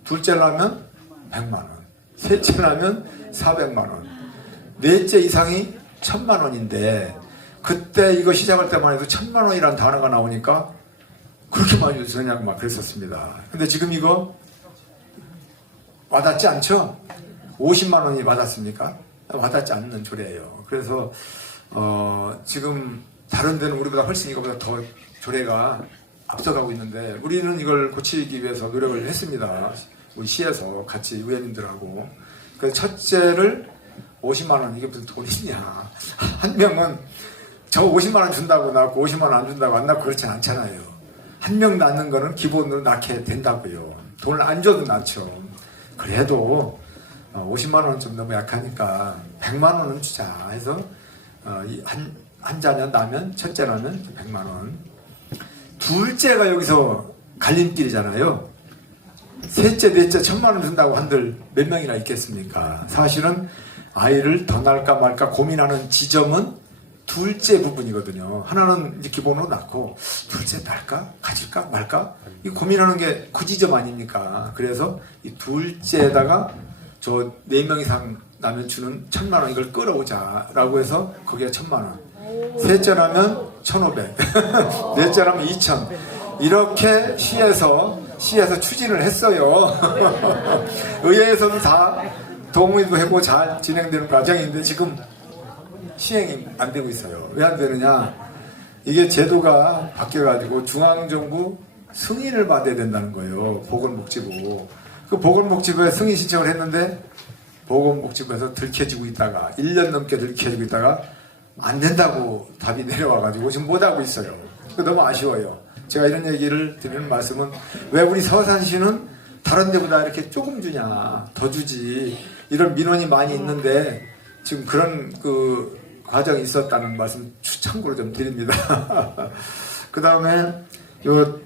둘째를 하면 100만 원. 셋째를 하면 400만 원. 넷째 이상이 1000만 원인데 그때 이거 시작할 때만 해도 1000만 원이라는 단어가 나오니까 그렇게 많이 주냐고 막 그랬었습니다. 근데 지금 이거 와닿지 않죠? 50만 원이 와닿습니까? 와닿지 않는 조례예요. 그래서 지금 다른 데는 우리보다 훨씬 이거보다 더 조례가 앞서가고 있는데 우리는 이걸 고치기 위해서 노력을 했습니다. 우리 시에서 같이 의원님들하고. 그래서 첫째를 50만 원, 이게 무슨 돈이냐. 한 명은 저 50만 원 준다고 낳고 50만 원 안 준다고 안 낳고 그렇진 않잖아요. 한 명 낳는 거는 기본으로 낳게 된다고요. 돈을 안 줘도 낳죠. 그래도 50만 원은 좀 너무 약하니까 100만 원은 주자 해서 한 자녀 낳으면 첫째 낳으면 100만 원. 둘째가 여기서 갈림길이잖아요. 셋째, 넷째 1000만 원 준다고 한들 몇 명이나 있겠습니까? 사실은 아이를 더 낳을까 말까 고민하는 지점은 둘째 부분이거든요. 하나는 이제 기본으로 낳고 둘째 낳을까? 가질까? 말까? 이 고민하는 게 그 지점 아닙니까? 그래서 이 둘째에다가 저 4명 이상 나면 주는 1000만 원 이걸 끌어오자라고 해서 거기에 1000만 원. 셋째라면 1500. 넷째라면 2000. 이렇게 시에서 추진을 했어요. 의회에서도 다 동의도 하고 잘 진행되는 과정인데 지금 시행이 안 되고 있어요. 왜 안 되느냐? 이게 제도가 바뀌어가지고 중앙정부 승인을 받아야 된다는 거예요. 보건복지부. 그 보건복지부에 승인 신청을 했는데 보건복지부에서 들켜지고 있다가 1년 넘게 들켜지고 있다가 안 된다고 답이 내려와가지고 지금 못하고 있어요. 너무 아쉬워요. 제가 이런 얘기를 드리는 말씀은 왜 우리 서산시는 다른 데보다 이렇게 조금 주냐, 더 주지, 이런 민원이 많이 있는데 지금 그런 과정이 있었다는 말씀 참고로 좀 드립니다. 그 다음에 요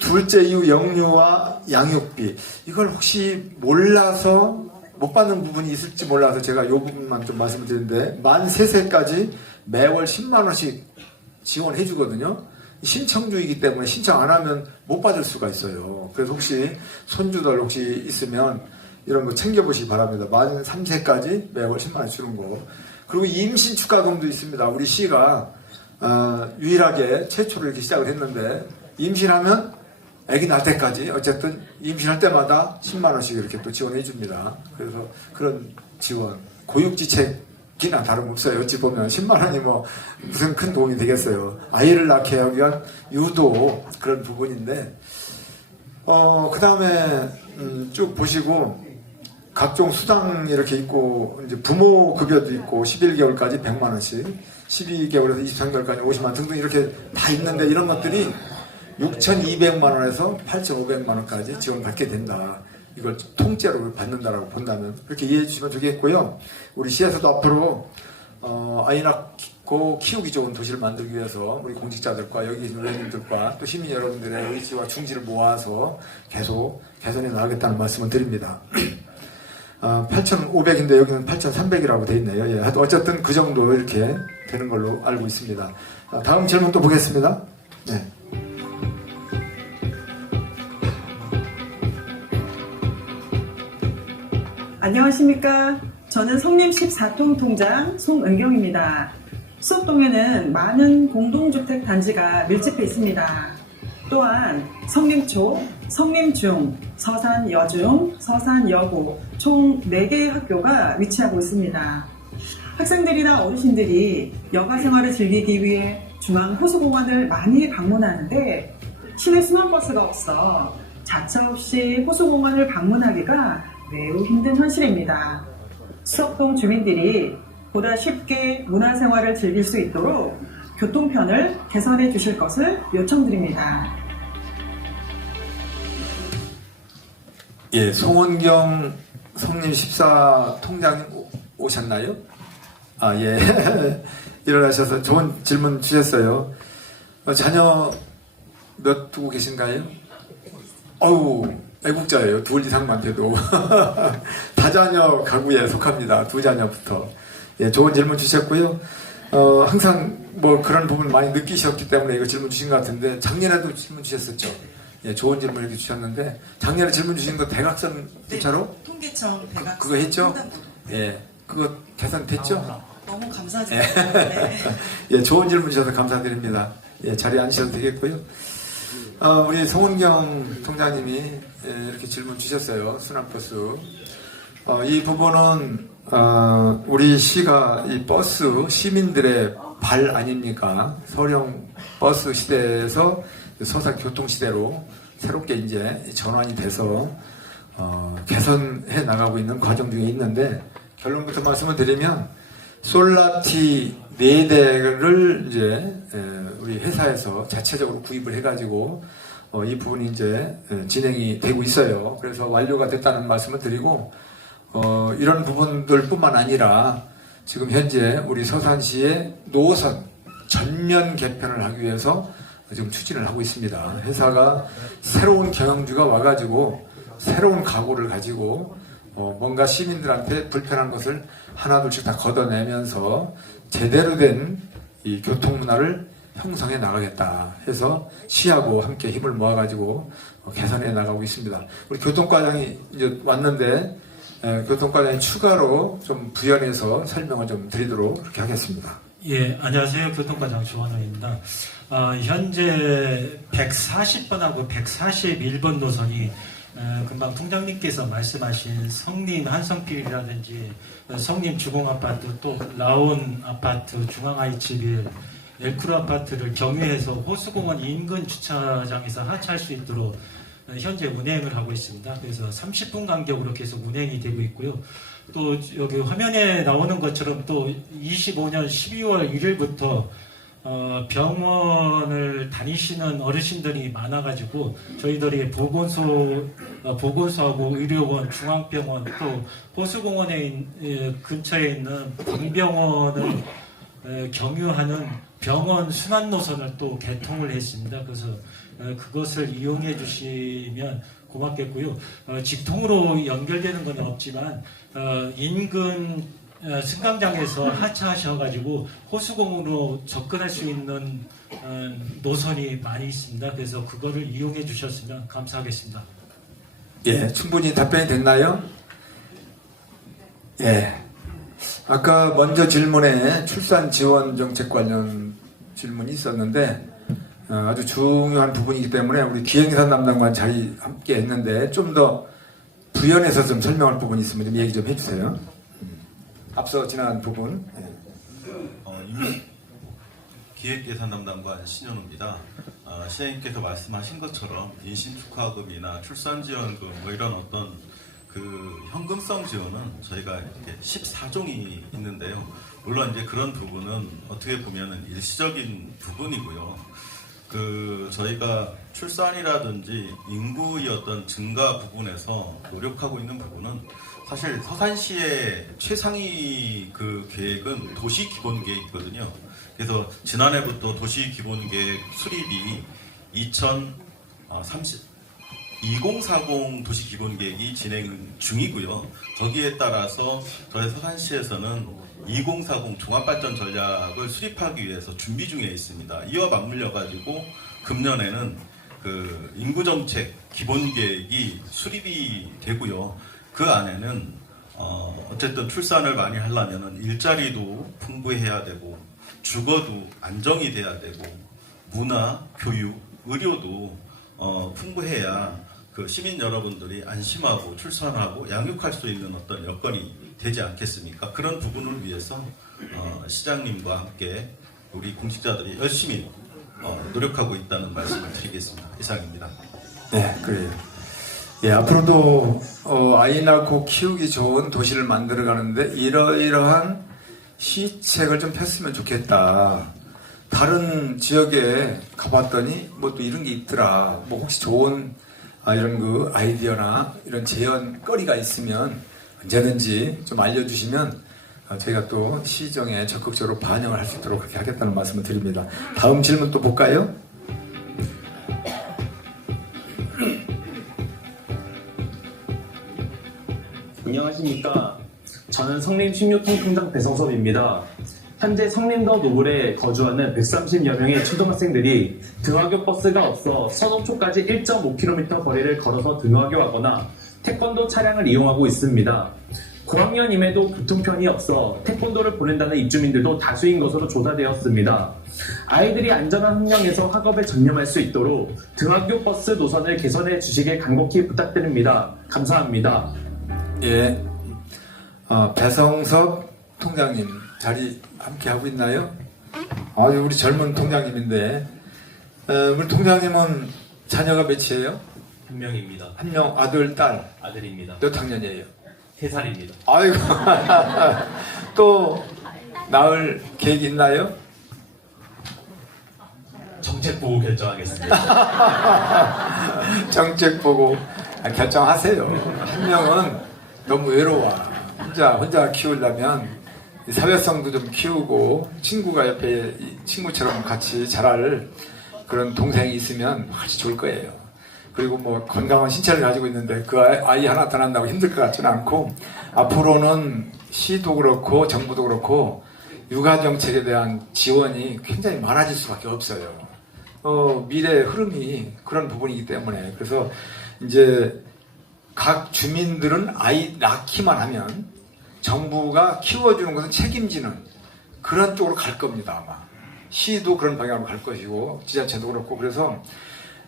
둘째 이후 영유아 양육비, 이걸 혹시 몰라서 못 받는 부분이 있을지 몰라서 제가 이 부분만 좀 말씀을 드리는데 만 3세까지 매월 10만 원씩 지원해 주거든요. 신청주이기 때문에 신청 안 하면 못 받을 수가 있어요. 그래서 혹시 손주들 혹시 있으면 이런 거 챙겨보시기 바랍니다. 만 3세까지 매월 10만 원 주는 거. 그리고 임신 축하금도 있습니다. 우리 시가 유일하게 최초로 이렇게 시작을 했는데 임신하면 아기 낳을 때까지 어쨌든 임신할 때마다 10만 원씩 이렇게 또 지원해 줍니다. 그래서 그런 지원, 고육지책 기나 다름없어요. 어찌 보면 10만 원이 뭐 무슨 큰 도움이 되겠어요. 아이를 낳게 하기 위한 유도 그런 부분인데 그 다음에 쭉 보시고 각종 수당 이렇게 있고 이제 부모 급여도 있고 11개월까지 100만 원씩 12개월에서 23개월까지 50만 원 등등 이렇게 다 있는데 이런 것들이 6,200만 원에서 8,500만 원까지 지원받게 된다. 이걸 통째로 받는다라고 본다면 그렇게 이해해 주시면 되겠고요. 우리 시에서도 앞으로 아이 낳고 키우기 좋은 도시를 만들기 위해서 우리 공직자들과 여기 계신 의원님들과 또 시민 여러분들의 의지와 중지를 모아서 계속 개선해 나가겠다는 말씀을 드립니다. 8,500인데 여기는 8,300이라고 돼 있네요. 예, 어쨌든 그 정도 이렇게 되는 걸로 알고 있습니다. 다음 질문 또 보겠습니다. 네. 안녕하십니까. 저는 성림 14통 통장 송은경입니다. 수석동에는 많은 공동주택 단지가 밀집해 있습니다. 또한 성림초, 성림중, 서산여중, 서산여고 총 4개의 학교가 위치하고 있습니다. 학생들이나 어르신들이 여가 생활을 즐기기 위해 중앙 호수공원을 많이 방문하는데 시내 순환버스가 없어 자차 없이 호수공원을 방문하기가 매우 힘든 현실입니다. 수석동 주민들이 보다 쉽게 문화생활을 즐길 수 있도록 교통편을 개선해 주실 것을 요청드립니다. 예, 송원경 성림 14 통장님 오셨나요? 아, 예. 일어나셔서 좋은 질문 주셨어요. 자녀 몇 두고 계신가요? 어우, 애국자예요. 둘 이상만 돼도. 다자녀 가구에 속합니다. 2자녀부터. 예, 좋은 질문 주셨고요. 항상 뭐 그런 부분 많이 느끼셨기 때문에 이거 질문 주신 것 같은데, 작년에도 질문 주셨었죠. 예, 좋은 질문 이렇게 주셨는데, 작년에 질문 주신 거 대각선 교차로? 네, 통계청 대각선. 그거 했죠? 횡단보도. 예, 그거 개선됐죠? 너무 감사드립니다. 예. 네. 예, 좋은 질문 주셔서 감사드립니다. 예, 자리에 앉으셔도 되겠고요. 우리 송은경 통장님이 이렇게 질문 주셨어요. 순환버스. 이 부분은 우리 시가 이 버스 시민들의 발 아닙니까? 서령 버스 시대에서 서산 교통 시대로 새롭게 이제 전환이 돼서 개선해 나가고 있는 과정 중에 있는데 결론부터 말씀을 드리면 솔라티 4대를 이제 우리 회사에서 자체적으로 구입을 해가지고 이 부분이 이제 진행이 되고 있어요. 그래서 완료가 됐다는 말씀을 드리고 이런 부분들뿐만 아니라 지금 현재 우리 서산시의 노선 전면 개편을 하기 위해서 지금 추진을 하고 있습니다. 회사가 새로운 경영주가 와가지고 새로운 각오를 가지고 뭔가 시민들한테 불편한 것을 하나둘씩 다 걷어내면서 제대로 된 이 교통문화를 형성해 나가겠다 해서 시하고 함께 힘을 모아가지고 개선해 나가고 있습니다. 우리 교통과장이 이제 왔는데 교통과장이 추가로 좀 부연해서 설명을 좀 드리도록 그렇게 하겠습니다. 예, 안녕하세요. 교통과장 조원호입니다. 현재 140번하고 141번 노선이 금방 통장님께서 말씀하신 성림 한성필이라든지 성림 주공아파트 또 라온 아파트 중앙아이츠빌 엘크루 아파트를 경유해서 호수공원 인근 주차장에서 하차할 수 있도록 현재 운행을 하고 있습니다. 그래서 30분 간격으로 계속 운행이 되고 있고요. 또 여기 화면에 나오는 것처럼 또 25년 12월 1일부터 병원을 다니시는 어르신들이 많아가지고 저희들이 보건소하고 의료원, 중앙병원 또 호수공원에 근처에 있는 방병원을 경유하는 병원 순환 노선을 또 개통을 했습니다. 그래서 그것을 이용해 주시면 고맙겠고요. 직통으로 연결되는 건 없지만 인근 승강장에서 하차하셔가지고 호수공원으로 접근할 수 있는 노선이 많이 있습니다. 그래서 그거를 이용해 주셨으면 감사하겠습니다. 예, 충분히 답변이 됐나요? 예. 아까 먼저 질문에 출산 지원 정책 관련 질문이 있었는데 아주 중요한 부분이기 때문에 우리 기획예산 담당관 자리 함께 했는데 좀 더 부연해서 좀 설명할 부분이 있으면 좀 얘기 좀 해주세요. 앞서 지난 부분. 기획예산 담당관 신현우입니다. 시장님께서 말씀하신 것처럼 인신축하금이나 출산지원금 뭐 이런 어떤 그 현금성 지원은 저희가 이렇게 14종이 있는데요. 물론 이제 그런 부분은 어떻게 보면은 일시적인 부분이고요. 그 저희가 출산이라든지 인구의 어떤 증가 부분에서 노력하고 있는 부분은 사실 서산시의 최상위 그 계획은 도시 기본 계획이거든요. 그래서 지난해부터 도시 기본 계획 수립이 2040 도시 기본 계획이 진행 중이고요. 거기에 따라서 저희 서산시에서는 2040 종합발전 전략을 수립하기 위해서 준비 중에 있습니다. 이와 맞물려 가지고 금년에는 그 인구정책 기본 계획이 수립이 되고요. 그 안에는 어쨌든 출산을 많이 하려면은 일자리도 풍부해야 되고 주거도 안정이 돼야 되고 문화, 교육, 의료도 풍부해야 그 시민 여러분들이 안심하고 출산하고 양육할 수 있는 어떤 여건이 되지 않겠습니까? 그런 부분을 위해서 시장님과 함께 우리 공직자들이 열심히 노력하고 있다는 말씀을 드리겠습니다. 이상입니다. 네, 그래요. 예, 앞으로도 아이 낳고 키우기 좋은 도시를 만들어 가는데 이러이러한 시책을 좀 폈으면 좋겠다. 다른 지역에 가봤더니 뭐 또 이런 게 있더라. 뭐 혹시 좋은 이런 그 아이디어나 이런 재현거리가 있으면 언제든지 좀 알려주시면 저희가 또 시정에 적극적으로 반영을 할 수 있도록 그렇게 하겠다는 말씀을 드립니다. 다음 질문 또 볼까요? 안녕하십니까. 저는 성림 16통 통장 배성섭입니다. 현재 성림더 노을에 거주하는 130여 명의 초등학생들이 등하교 버스가 없어 서동초까지 1.5km 거리를 걸어서 등하교하거나 태권도 차량을 이용하고 있습니다. 고학년임에도 교통편이 없어 태권도를 보낸다는 입주민들도 다수인 것으로 조사되었습니다. 아이들이 안전한 환경에서 학업에 전념할 수 있도록 등하교 버스 노선을 개선해 주시길 간곡히 부탁드립니다. 감사합니다. 예, 배성섭 통장님 자리 함께 하고 있나요? 아주 우리 젊은 통장님인데 우리 통장님은 자녀가 몇이에요? 한 명입니다. 한 명, 아들, 딸. 아들입니다. 몇 학년이에요? 3살입니다. 아이고 또 낳을 계획 있나요? 정책 보고 결정하겠습니다. 정책 보고 결정하세요. 한 명은 너무 외로워. 혼자 키우려면 사회성도 좀 키우고 친구가 옆에 친구처럼 같이 자랄 그런 동생이 있으면 훨씬 좋을 거예요. 그리고 뭐 건강한 신체를 가지고 있는데 그 아이 하나 더 낳는다고 힘들 것 같지는 않고 앞으로는 시도 그렇고 정부도 그렇고 육아정책에 대한 지원이 굉장히 많아질 수밖에 없어요. 미래의 흐름이 그런 부분이기 때문에 그래서 이제 각 주민들은 아이 낳기만 하면 정부가 키워주는 것은 책임지는 그런 쪽으로 갈 겁니다. 아마 시도 그런 방향으로 갈 것이고 지자체도 그렇고 그래서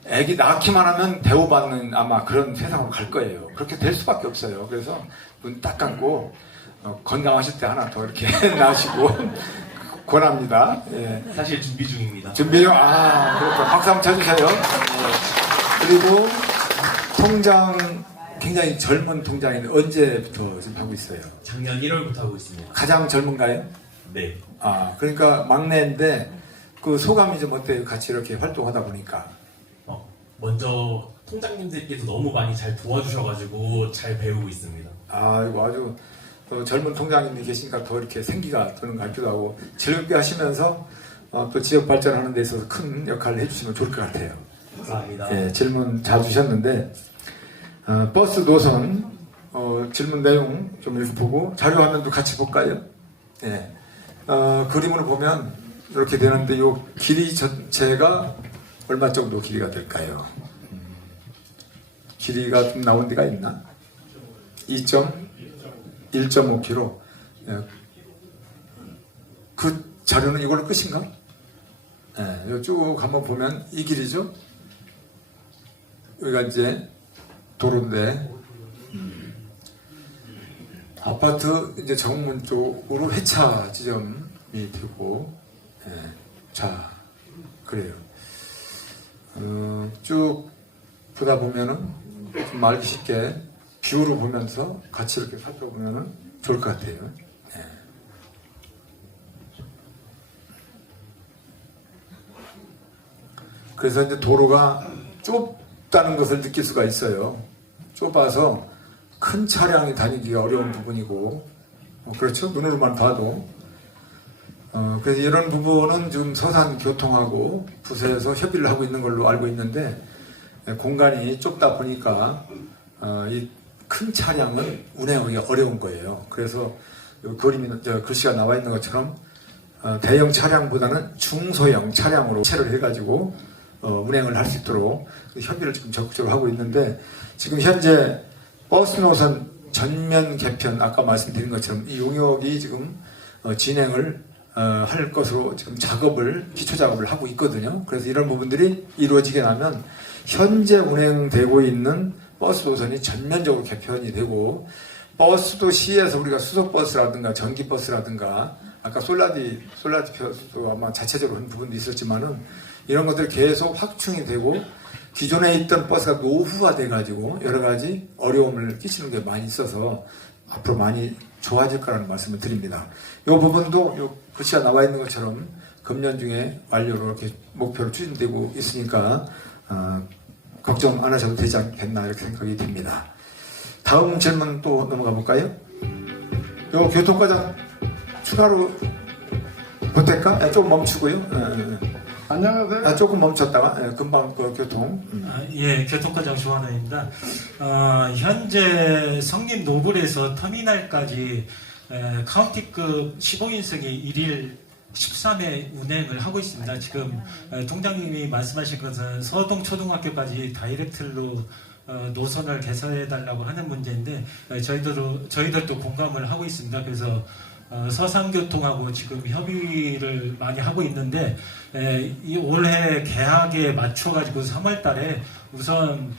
애기 낳기만 하면 대우받는 아마 그런 세상으로 갈 거예요. 그렇게 될 수밖에 없어요. 그래서 눈 딱 감고 건강하실 때 하나 더 이렇게 낳으시고 권합니다. 예. 사실 준비 중입니다. 준비 중? 그렇죠. 박수 한번 쳐주세요. 예. 그리고 통장 굉장히 젊은 통장인데 언제부터 지금 하고 있어요? 작년 1월부터 하고 있습니다. 가장 젊은가요? 네. 그러니까 막내인데 그 소감이 좀 어때요? 같이 이렇게 활동하다 보니까. 먼저 통장님들께서 너무 많이 잘 도와주셔가지고 잘 배우고 있습니다. 이거 아주 젊은 통장님이 계시니까 더 이렇게 생기가 드는 것 같기도 하고 즐겁게 하시면서 또 지역 발전하는 데 있어서 큰 역할을 해주시면 좋을 것 같아요. 감사합니다. 예, 질문 잘 주셨는데 버스 노선 질문 내용 좀 이렇게 보고 자료 화면도 같이 볼까요? 예. 그림으로 보면 이렇게 되는데 이 길이 전체가 얼마 정도 길이가 될까요? 길이가 좀 나온 데가 있나? 1.5km. 예. 그 자료는 이걸로 끝인가? 예, 쭉 한번 보면 이 길이죠? 여기가 이제 도로인데 아파트 이제 정문 쪽으로 회차 지점이 되고, 예, 자, 그래요. 쭉 보다 보면은 좀 알기 쉽게 뷰를 보면서 같이 이렇게 살펴보면은 좋을 것 같아요. 예. 그래서 이제 도로가 좁다는 것을 느낄 수가 있어요. 좁아서 큰 차량이 다니기가 어려운 부분이고, 그렇죠? 눈으로만 봐도. 그래서 이런 부분은 지금 서산교통하고 부서에서 협의를 하고 있는 걸로 알고 있는데, 공간이 좁다 보니까 이 큰 차량은 운행하기가 어려운 거예요. 그래서 글씨가 나와 있는 것처럼 대형 차량보다는 중소형 차량으로 체를 해가지고 운행을 할 수 있도록 협의를 지금 적극적으로 하고 있는데, 지금 현재 버스 노선 전면 개편, 아까 말씀드린 것처럼 이 용역이 지금 진행을 할 것으로 지금 기초 작업을 하고 있거든요. 그래서 이런 부분들이 이루어지게 되면 현재 운행되고 있는 버스 노선이 전면적으로 개편이 되고, 버스도 시에서 우리가 수소버스라든가 전기버스라든가, 아까 솔라디표도 아마 자체적으로 한 부분도 있었지만은, 이런 것들이 계속 확충이 되고, 기존에 있던 버스가 노후화돼 가지고 여러 가지 어려움을 끼치는 게 많이 있어서 앞으로 많이 좋아질 거라는 말씀을 드립니다. 이 부분도 요 글씨가 나와 있는 것처럼 금년 중에 완료로 이렇게 목표로 추진되고 있으니까 걱정 안 하셔도 되지 않겠나 이렇게 생각이 듭니다. 다음 질문 또 넘어가 볼까요? 요 교통과장 추가로 보탤까? 조금 멈추고요. 안녕하세요. 조금 멈췄다가 금방 그 교통. 예, 교통과장 조한호입니다. 현재 성림 노블에서 터미널까지 카운티급 15인승이 1일 13회 운행을 하고 있습니다. 지금 동장님이 말씀하신 것은 서동 초등학교까지 다이렉트로 노선을 개설해달라고 하는 문제인데, 저희들도 공감을 하고 있습니다. 그래서 서산교통하고 지금 협의를 많이 하고 있는데, 이 올해 개학에 맞춰가지고 3월 달에 우선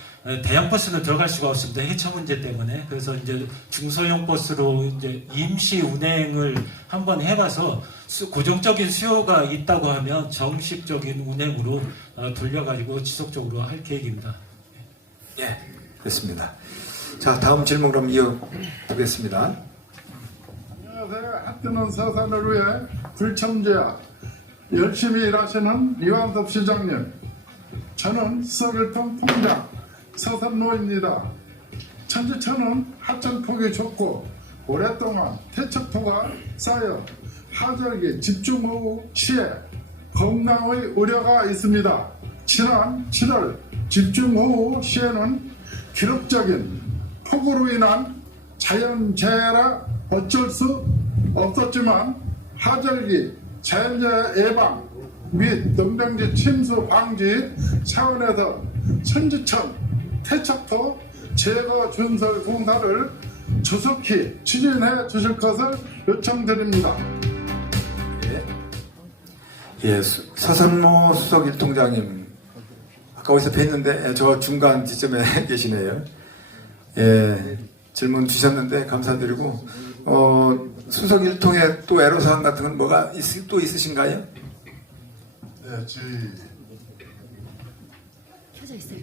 대형 버스는 들어갈 수가 없습니다. 해처 문제 때문에. 그래서 이제 중소형 버스로 이제 임시 운행을 한번 해봐서 고정적인 수요가 있다고 하면 정식적인 운행으로 돌려가지고 지속적으로 할 계획입니다. 예, 그렇습니다. 자, 다음 질문 그럼 이어보겠습니다. 안녕하세요. 핫뜨는 서산을 위해 불청지야 열심히 일하시는 이완섭 시장님. 저는 수석일동 통장 서산로입니다. 천지천은 하천폭이 좁고 오랫동안 퇴척토가 쌓여 하절기 집중호우 시에 건강의 우려가 있습니다. 지난 7월 집중호우 시에는 기록적인 폭우로 인한 자연재해라 어쩔 수 없었지만 하절기 자연재해 예방 및 농경지 침수 방지 차원에서 천지천 퇴척토 제거 준설 공사를 조속히 추진해 주실 것을 요청드립니다. 예, 서산모 수석 일통장님, 아까 어디서 뵀는데 저 중간 지점에 계시네요. 예, 질문 주셨는데 감사드리고, 수석 일통에 또 애로사항 같은 건 뭐가 또 있으신가요? 네, 켜져 있어요.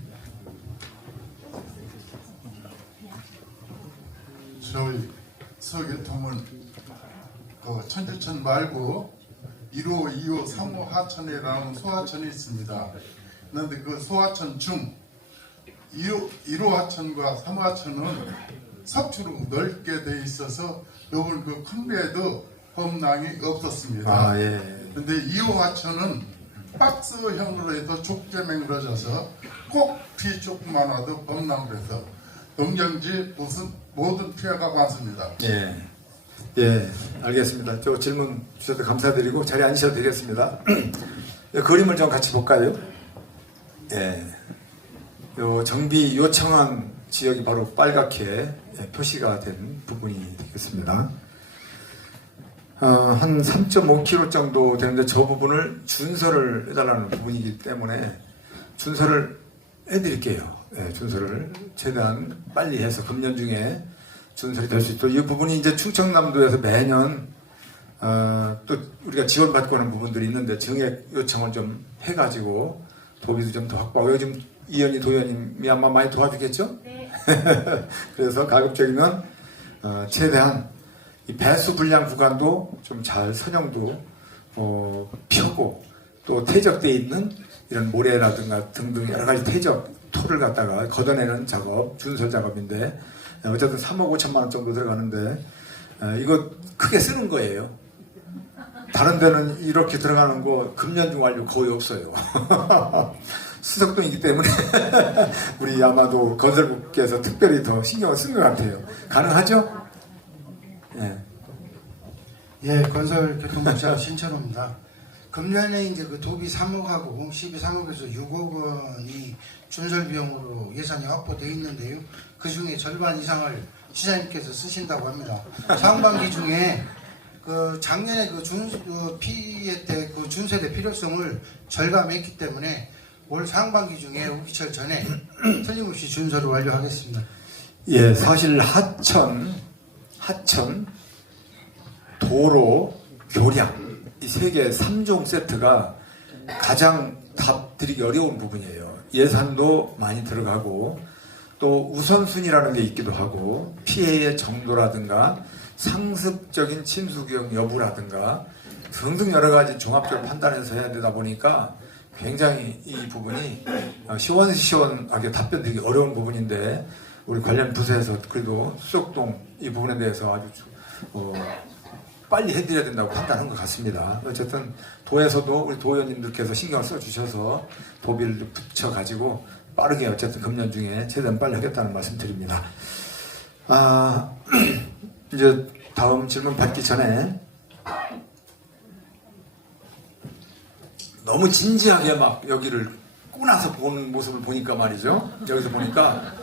저희 서교통은 그 천지천 말고 1호, 2호, 3호 하천이라는 소하천이 있습니다. 그런데 그 소하천 중 1호 하천과 3호 하천은 섭추로 넓게 돼 있어서 요번 그 컨베이도 범람이 없었습니다. 아, 예. 근데 2호 하천은 박스형으로 해서 좁게 맹그러져서 꼭 뒤쪽만 와도 범람을 해서 농경지 모든 피해가 많습니다. 예. 예, 알겠습니다. 저 질문 주셔서 감사드리고 자리에 앉으셔도 되겠습니다. 그림을 좀 같이 볼까요? 예. 요 정비 요청한 지역이 바로 빨갛게 표시가 된 부분이 되겠습니다. 한 3.5km 정도 되는데 저 부분을 준설을 해달라는 부분이기 때문에 준설을 해드릴게요. 예, 준설을 최대한 빨리 해서 금년 중에 준설이 될 수 있도록 이 부분이 이제 충청남도에서 매년 또 우리가 지원받고 하는 부분들이 있는데 정액 요청을 좀 해가지고 도비도 좀 더 확보하고 요즘 이현희 도의원님이 아마 많이 도와주겠죠? 네. 그래서 가급적이면 최대한 이 배수 불량 구간도 좀 잘 선형도 펴고 또 퇴적되어 있는 이런 모래라든가 등등 여러 가지 퇴적 토를 갖다가 걷어내는 작업, 준설 작업인데 어쨌든 3억 5천만 원 정도 들어가는데 이거 크게 쓰는 거예요. 다른 데는 이렇게 들어가는 거 금년중 완료 거의 없어요. 수석동이기 때문에 우리 아마도 건설국께서 특별히 더 신경을 쓴 것 같아요. 가능하죠? 예. 예, 건설교통부장 신천호입니다. 금년에 이제 그 도비 3억하고 공시비 3억에서 6억 원이 준설 비용으로 예산이 확보되어 있는데요. 그 중에 절반 이상을 시장님께서 쓰신다고 합니다. 상반기 중에 그 작년에 피해 때 그 준설의 필요성을 절감했기 때문에 올 상반기 중에 우기철 전에 틀림없이 준설을 완료하겠습니다. 예, 사실 하천, 도로, 교량 이 세 개 3종 세트가 가장 답드리기 어려운 부분이에요. 예산도 많이 들어가고 또 우선순위라는 게 있기도 하고 피해의 정도라든가 상습적인 침수기용 여부라든가 등등 여러 가지 종합적으로 판단해서 해야 되다 보니까 굉장히 이 부분이 시원시원하게 답변드리기 어려운 부분인데 우리 관련 부서에서 그래도 수석동 이 부분에 대해서 아주 빨리 해드려야 된다고 판단한 것 같습니다. 어쨌든 도에서도 우리 도의원님들께서 신경을 써주셔서 도비를 붙여가지고 빠르게 어쨌든 금년 중에 최대한 빨리 하겠다는 말씀 드립니다. 이제 다음 질문 받기 전에 너무 진지하게 막 여기를 꾸나서 보는 모습을 보니까 말이죠. 여기서 보니까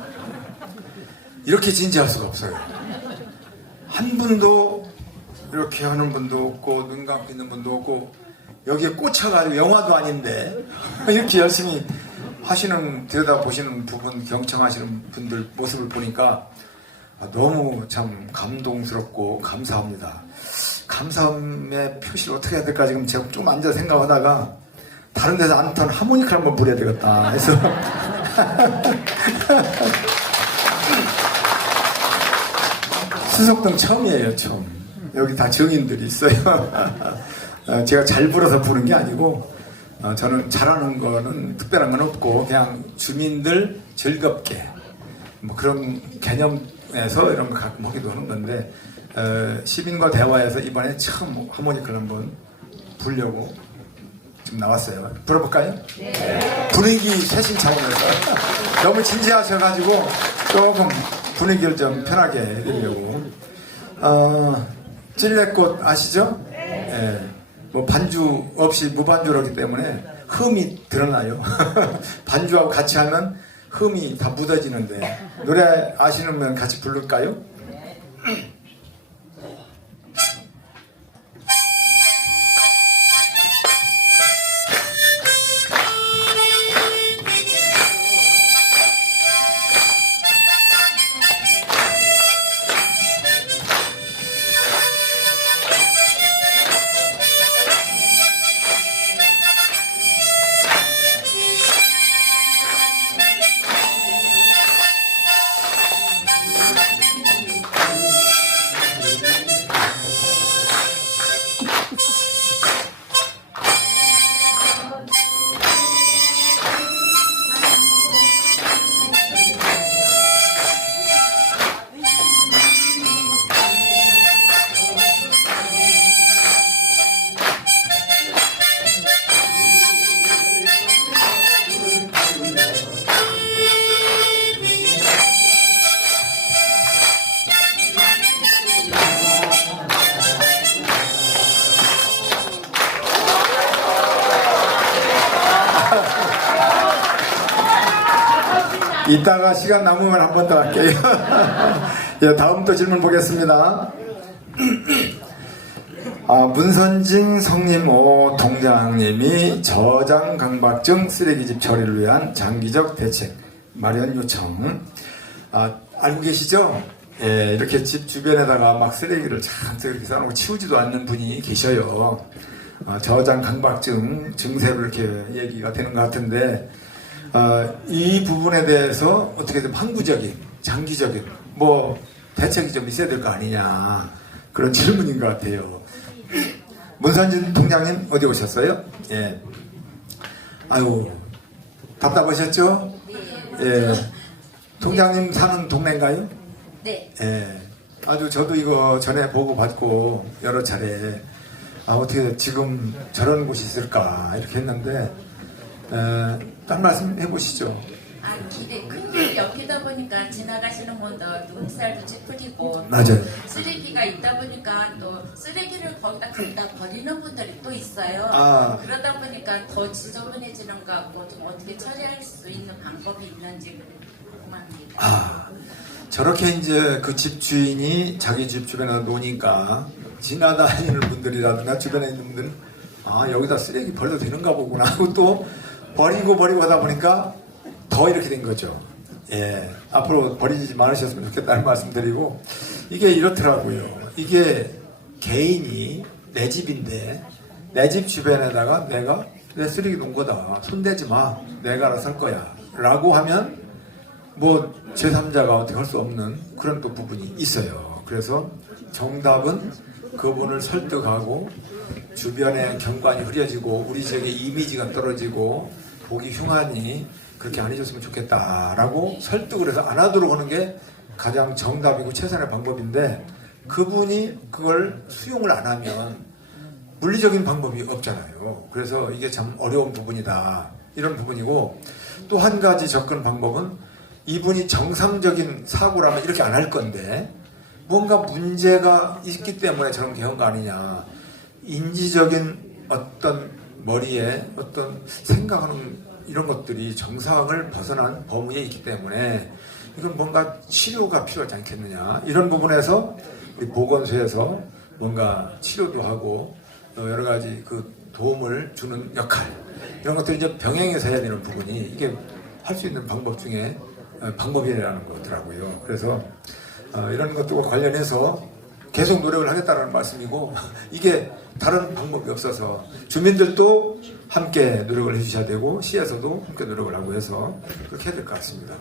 이렇게 진지할 수가 없어요. 한 분도 이렇게 하는 분도 없고 눈 감고 있는 분도 없고 여기에 꽂혀가지고 영화도 아닌데 이렇게 열심히 하시는 들여다보시는 부분 경청하시는 분들 모습을 보니까 너무 참 감동스럽고 감사합니다. 감사함의 표시를 어떻게 해야 될까 지금 제가 좀 앉아 생각하다가 다른 데서 안 탄 하모니카를 한번 불어야 되겠다 해서 수석동 처음이에요. 처음. 여기 다 정인들이 있어요. 제가 잘 불어서 부른 게 아니고 저는 잘하는 거는 특별한 건 없고 그냥 주민들 즐겁게 뭐 그런 개념에서 이런 거 가끔 하기도 하는 건데 시민과 대화에서 이번에 처음 하모니카를 한번 불려고 지금 나왔어요. 불어볼까요? 네. 분위기 쇄신 차원에서 너무 진지하셔가지고 조금 분위기를 좀 편하게 해드리려고 찔레꽃 아시죠? 네. 뭐 반주 없이 무반주로기 때문에 흠이 드러나요. 반주하고 같이 하면 흠이 다 묻어지는데 노래 아시는 분 같이 부를까요? 이따가 시간 남으면 한 번 더 할게요. 예, 다음 또 질문 보겠습니다. 문선징 성림오 동장님이 저장 강박증 쓰레기집 처리를 위한 장기적 대책 마련 요청. 알고 계시죠? 예, 이렇게 집 주변에다가 막 쓰레기를 잔뜩 이렇게 쌓아놓고 치우지도 않는 분이 계셔요. 저장 강박증 증세로 이렇게 얘기가 되는 것 같은데, 이 부분에 대해서 어떻게 좀 항구적인, 장기적인, 뭐, 대책이 좀 있어야 될 거 아니냐. 그런 질문인 것 같아요. 문선진 통장님, 어디 오셨어요? 예. 아유, 답답하셨죠? 예. 통장님 사는 동네인가요? 네. 예. 아주 저도 이거 전에 보고 받고 여러 차례 어떻게 지금 저런 곳이 있을까 이렇게 했는데 딴 말씀 해보시죠. 길에 큰 길이 옆이다 보니까 지나가시는 분들 눈살도 찌푸리고 맞아요. 쓰레기가 있다 보니까 또 쓰레기를 거기다 갖다 버리는 분들이 또 있어요. 그러다 보니까 더 지저분해지는 것 같고 좀 어떻게 처리할 수 있는 방법이 있는지 궁금합니다. 저렇게 이제 그 집 주인이 자기 집 주변에 노니까 지나다니는 분들이라든가 주변에 있는 분들은 여기다 쓰레기 버려도 되는가 보구나 하고 또 버리고 하다 보니까 더 이렇게 된 거죠. 예, 앞으로 버리지 말으셨으면 좋겠다는 말씀드리고, 이게 이렇더라고요. 이게 개인이 내 집인데 내 집 주변에다가 내가 내 쓰레기 놓은 거다, 손대지 마, 내가 알아서 할 거야 라고 하면 뭐 제3자가 어떻게 할 수 없는 그런 또 부분이 있어요. 그래서 정답은 그분을 설득하고 주변의 경관이 흐려지고 우리 지역의 이미지가 떨어지고 보기 흉하니 그렇게 안 해줬으면 좋겠다라고 설득을 해서 안 하도록 하는 게 가장 정답이고 최선의 방법인데, 그분이 그걸 수용을 안 하면 물리적인 방법이 없잖아요. 그래서 이게 참 어려운 부분이다, 이런 부분이고, 또 한 가지 접근 방법은 이분이 정상적인 사고라면 이렇게 안 할 건데 뭔가 문제가 있기 때문에 저런 게 한 거 아니냐, 인지적인 어떤 머리에 어떤 생각하는 이런 것들이 정상을 벗어난 범위에 있기 때문에 이건 뭔가 치료가 필요하지 않겠느냐, 이런 부분에서 우리 보건소에서 뭔가 치료도 하고 여러 가지 그 도움을 주는 역할, 이런 것들이 이제 병행해서 해야 되는 부분이 이게 할 수 있는 방법 중에 방법이라는 거더라고요. 그래서 이런 것들과 관련해서 계속 노력을 하겠다는 말씀이고, 이게 다른 방법이 없어서 주민들도 함께 노력을 해주셔야 되고 시에서도 함께 노력을 하고 해서 그렇게 해야 될 것 같습니다.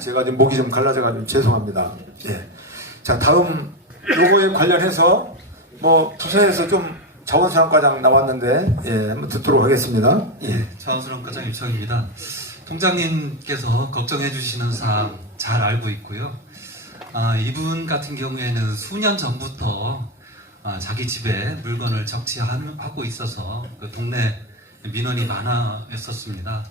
제가 지금 목이 좀 갈라져가지고 죄송합니다. 예. 자, 다음 요거에 관련해서 뭐 부서에서 좀 자원사업과장 나왔는데 한번 듣도록 하겠습니다. 예. 자원사업과장 유청입니다. 통장님께서 걱정해 주시는 사항 잘 알고 있고요. 이분 같은 경우에는 수년 전부터 자기 집에 물건을 적치하고 있어서 그 동네 민원이 많았었습니다.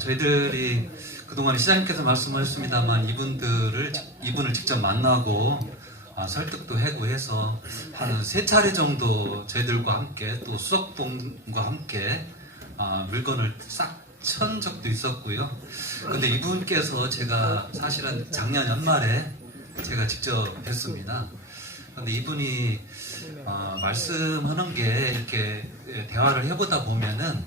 저희들이 그동안 시장님께서 말씀하셨습니다만 이분을 직접 만나고 설득도 하고 해서 한 3차례 정도 저희들과 함께 또 수석동과 함께 물건을 싹 천 적도 있었고요. 근데 이분께서 제가 사실은 작년 연말에 제가 직접 뵀습니다. 근데 이분이 말씀하는 게 이렇게 대화를 해보다 보면은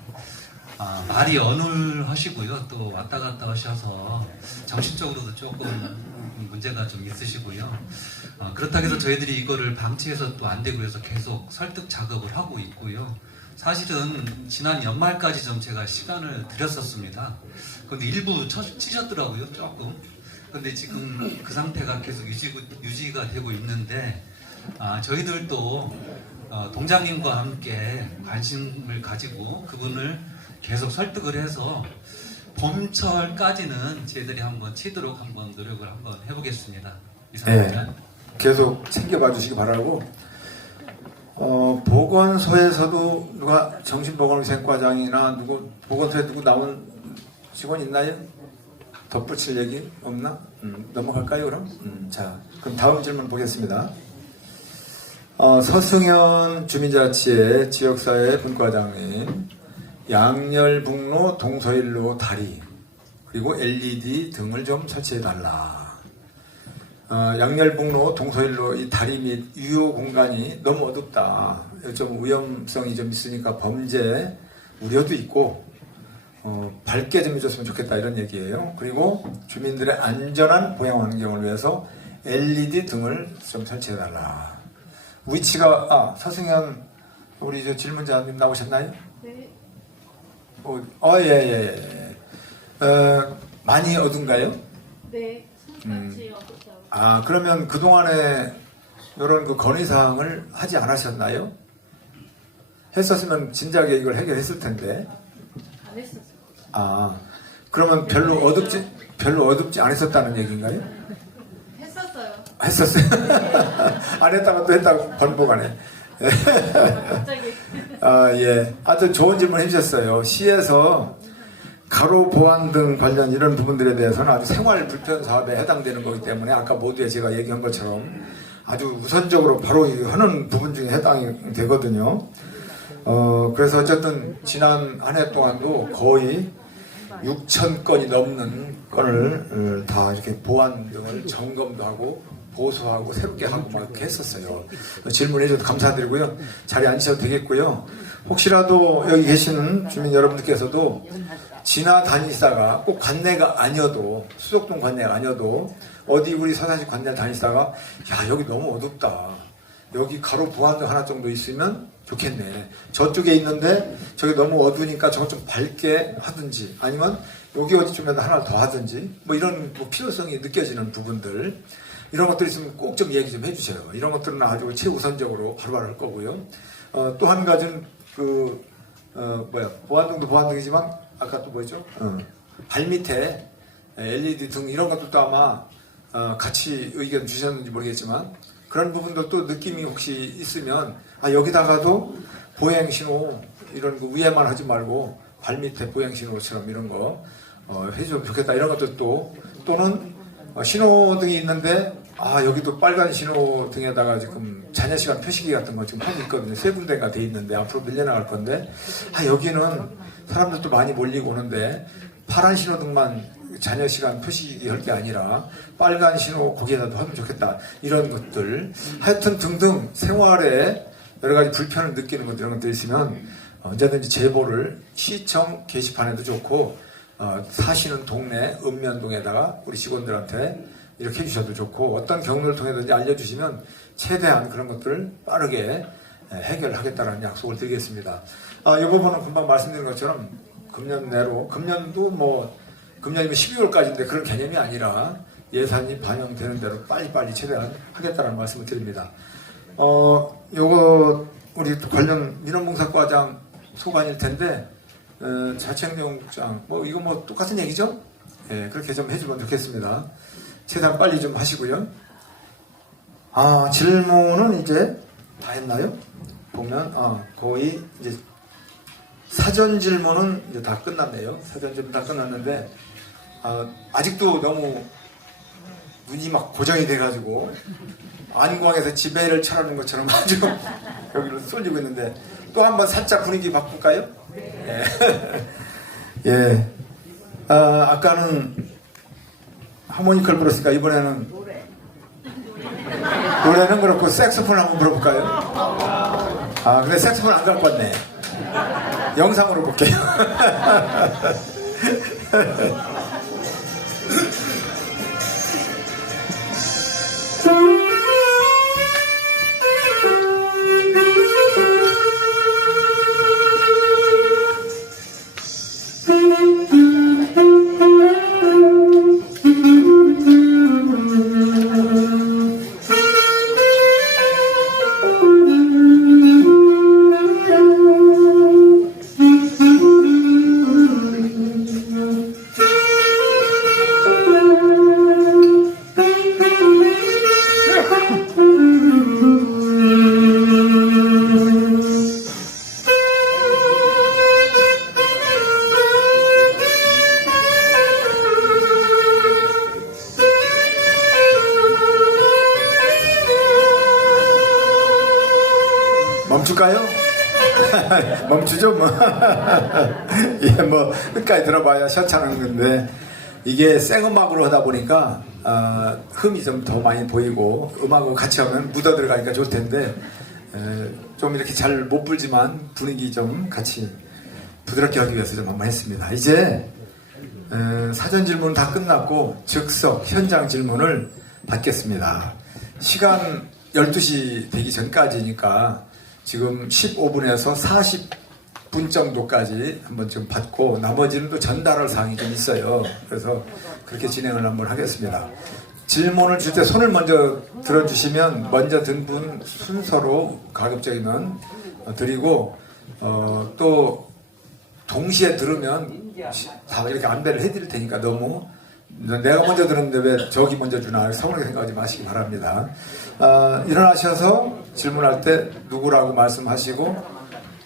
말이 어눌하시고요. 또 왔다 갔다 하셔서 정신적으로도 조금 문제가 좀 있으시고요. 그렇다고 해서 저희들이 이거를 방치해서 또 안 되고 해서 계속 설득 작업을 하고 있고요. 사실은 지난 연말까지 좀 제가 시간을 드렸었습니다. 근데 일부 치셨더라고요, 조금. 근데 지금 그 상태가 계속 유지가 되고 있는데, 저희들도 동장님과 함께 관심을 가지고 그분을 계속 설득을 해서 봄철까지는 저희들이 한번 치도록 한번 노력을 한번 해보겠습니다. 이상입니다. 네, 계속 챙겨봐 주시기 바라고. 보건소에서도 누가 정신보건위생과장이나 보건소에 누구 나온 직원 있나요? 덧붙일 얘기 없나? 넘어갈까요, 그럼? 자, 그럼 다음 질문 보겠습니다. 서승현 주민자치회 지역사회 분과장님, 양열북로 동서일로 다리 그리고 LED 등을 좀 설치해달라. 양열북로 동서일로 이 다리 및 유효 공간이 너무 어둡다. 좀 위험성이 좀 있으니까 범죄 우려도 있고 밝게 좀 해줬으면 좋겠다, 이런 얘기예요. 그리고 주민들의 안전한 보행 환경을 위해서 LED 등을 좀 설치해달라. 위치가 서승현 우리 저 질문자님 나오셨나요? 네. 예. 많이 어둔가요? 네. 손까지 그러면 그동안에 이런 그 건의사항을 하지 않으셨나요? 했었으면 진작에 이걸 해결했을 텐데. 안 했었어요. 그러면 별로 어둡지 않았었다는 얘기인가요? 했었어요. 했었어요? 안 했다가 또 했다고 번복하네. 갑자기. 예. 아주 좋은 질문 해주셨어요. 시에서 가로 보안 등 관련 이런 부분들에 대해서는 아주 생활 불편 사업에 해당되는 거기 때문에 아까 모두에 제가 얘기한 것처럼 아주 우선적으로 바로 하는 부분 중에 해당이 되거든요. 그래서 어쨌든 지난 한 해 동안도 거의 6,000건이 넘는 건을 다 이렇게 보안 등을 점검도 하고 보수하고 새롭게 하고 막 이렇게 했었어요. 질문해 주셔서 감사드리고요. 자리에 앉으셔도 되겠고요. 혹시라도 여기 계시는 주민 여러분들께서도 지나다니시다가 꼭 관내가 아니어도 수석동 관내가 아니어도 어디 우리 서산시 관내를 다니시다가 야 여기 너무 어둡다. 여기 가로 보안등 하나 정도 있으면 좋겠네. 저쪽에 있는데 저기 너무 어두우니까 저거 좀 밝게 하든지 아니면 여기 어디쯤에다 하나 더 하든지 뭐 이런 필요성이 느껴지는 부분들 이런 것들 있으면 꼭 좀 얘기 좀 해주세요. 이런 것들은 아주 최우선적으로 바로바로 할 거고요. 또 한 가지는 보안등도 보안등이지만 아까 또 뭐였죠? 발밑에 LED 등 이런 것들도 아마 같이 의견 주셨는지 모르겠지만 그런 부분도 느낌이 혹시 있으면 여기다가도 보행신호 이런 거 위에만 하지 말고 발밑에 보행신호처럼 이런 거 해주면 좋겠다 이런 것들도 또는 신호등이 있는데 여기도 빨간 신호등에다가 지금 자녀시간 표시기 같은 거 지금 하고 있거든요. 3군데가 돼 있는데 앞으로 늘려나갈 건데 여기는 사람들도 많이 몰리고 오는데 파란 신호등만 자녀시간 표시기 할 게 아니라 빨간 신호 거기에다도 하면 좋겠다 이런 것들 하여튼 등등 생활에 여러 가지 불편을 느끼는 것 이런 것들 있으면 언제든지 제보를 시청 게시판에도 좋고 사시는 동네 읍면동에다가 우리 직원들한테 이렇게 해주셔도 좋고 어떤 경로를 통해서든지 알려주시면 최대한 그런 것들을 빠르게 해결하겠다는 약속을 드리겠습니다. 이 부분은 금방 말씀드린 것처럼 금년 내로 금년도 금년이면 12월까지인데 그런 개념이 아니라 예산이 반영되는 대로 빨리빨리 최대한 하겠다는 말씀을 드립니다. 요거 우리 관련 민원봉사과장 소관일 텐데 자치행정국장 이거 똑같은 얘기죠? 그렇게 좀 해주면 좋겠습니다. 최대한 빨리 좀 하시고요. 질문은 이제 다 했나요? 보면 거의 이제 사전 질문은 이제 다 끝났네요. 사전 질문 다 끝났는데 아직도 너무 눈이 막 고정이 돼가지고 안광에서 지배를 철하는 것처럼 아주 여기로 쏠리고 있는데 또 한번 살짝 분위기 바꿀까요? 네. 예. 아까는 하모니카를 불었으니까 이번에는 노래는 그렇고 색소폰 한번 불어볼까요? 근데 색소폰 안 갖고 왔네. 영상으로 볼게요. 멈출까요? 멈추죠 뭐. 예, 끝까지 들어봐야 시원찮은 건데 이게 생음악으로 하다 보니까 흠이 좀 더 많이 보이고 음악하고 같이 하면 묻어 들어가니까 좋을 텐데 좀 이렇게 잘 못 불지만 분위기 좀 같이 부드럽게 하기 위해서 좀 한번 했습니다. 이제 사전 질문은 다 끝났고 즉석 현장 질문을 받겠습니다. 시간 12시 되기 전까지니까 지금 15분에서 40분 정도까지 한번 좀 받고 나머지는 또 전달할 사항이 좀 있어요. 그래서 그렇게 진행을 한번 하겠습니다. 질문을 줄 때 손을 먼저 들어주시면 먼저 든 분 순서로 가급적이면 드리고 또 동시에 들으면 다 이렇게 안배를 해드릴 테니까 너무 내가 먼저 들었는데 왜 저기 먼저 주나 서운하게 생각하지 마시기 바랍니다. 일어나셔서 질문할 때 누구라고 말씀하시고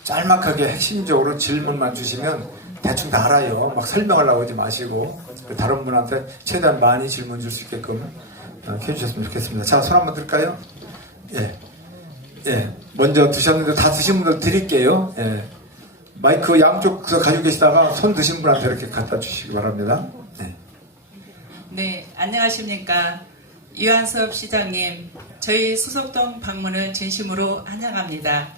짤막하게 핵심적으로 질문만 주시면 대충 다 알아요. 막 설명하려고 하지 마시고 다른 분한테 최대한 많이 질문 줄 수 있게끔 해주셨으면 좋겠습니다. 자, 손 한번 들까요? 예. 예. 먼저 드셨는데 다 드신 분들 드릴게요. 예. 마이크 양쪽에서 가지고 계시다가 손 드신 분한테 이렇게 갖다 주시기 바랍니다. 네. 네, 안녕하십니까. 이완섭 시장님, 저희 수석동 방문을 진심으로 환영합니다.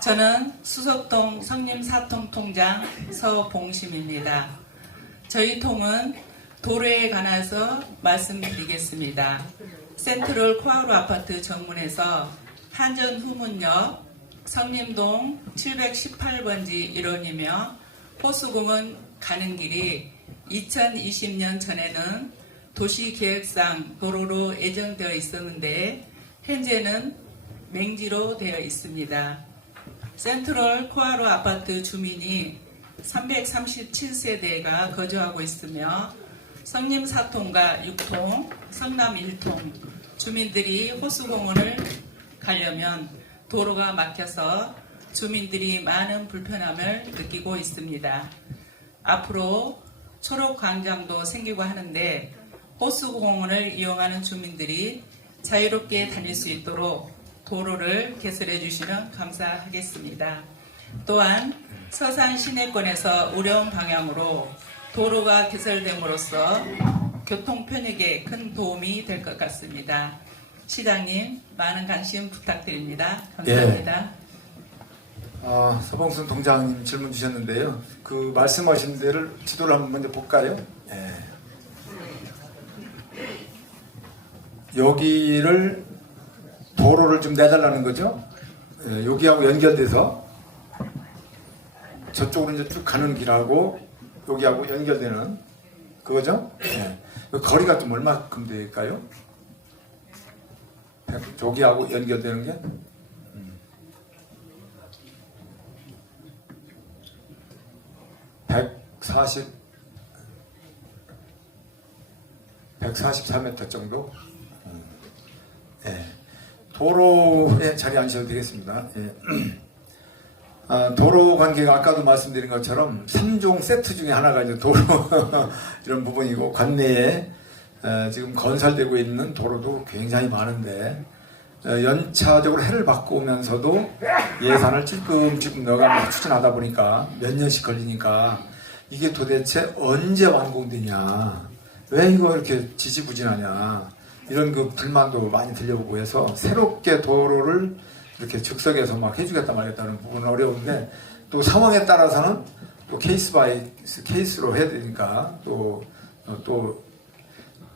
저는 수석동 성림사통통장 서봉심입니다. 저희 통은 도로에 관해서 말씀드리겠습니다. 센트럴 코아루 아파트 정문에서 한전 후문역 성림동 718번지 일원이며 호수공원 가는 길이 2020년 전에는 도시계획상 도로로 예정되어 있었는데 현재는 맹지로 되어 있습니다. 센트럴 코아루 아파트 주민이 337세대가 거주하고 있으며 성림 4통과 6통, 성남 1통 주민들이 호수공원을 가려면 도로가 막혀서 주민들이 많은 불편함을 느끼고 있습니다. 앞으로 초록광장도 생기고 하는데 호수공원을 이용하는 주민들이 자유롭게 다닐 수 있도록 도로를 개설해 주시면 감사하겠습니다. 또한 서산 시내권에서 우령 방향으로 도로가 개설됨으로써 교통 편익에 큰 도움이 될 것 같습니다. 시장님, 많은 관심 부탁드립니다. 감사합니다. 예. 서봉순 동장님 질문 주셨는데요. 그 말씀하신 데를 지도를 한번 먼저 볼까요? 예. 여기를 도로를 좀 내달라는 거죠. 예, 여기하고 연결돼서 저쪽으로 이제 쭉 가는 길하고 여기하고 연결되는 그거죠. 예. 거리가 좀 얼마큼 될까요? 저기하고 연결되는 게 144m 정도. 예. 도로에 자리 앉으셔도 되겠습니다. 예. 도로 관계가 아까도 말씀드린 것처럼 3종 세트 중에 하나가 이제 도로 이런 부분이고 관내에 지금 건설되고 있는 도로도 굉장히 많은데 연차적으로 해를 바꾸면서도 예산을 찔끔찔끔 넣어가면서 추진하다 보니까 몇 년씩 걸리니까 이게 도대체 언제 완공되냐, 왜 이거 이렇게 지지부진하냐, 이런 그 불만도 많이 들려오고 해서 새롭게 도로를 이렇게 즉석에서 막 해주겠다 말겠다는 부분은 어려운데 또 상황에 따라서는 또 케이스 바이 케이스로 해야 되니까 또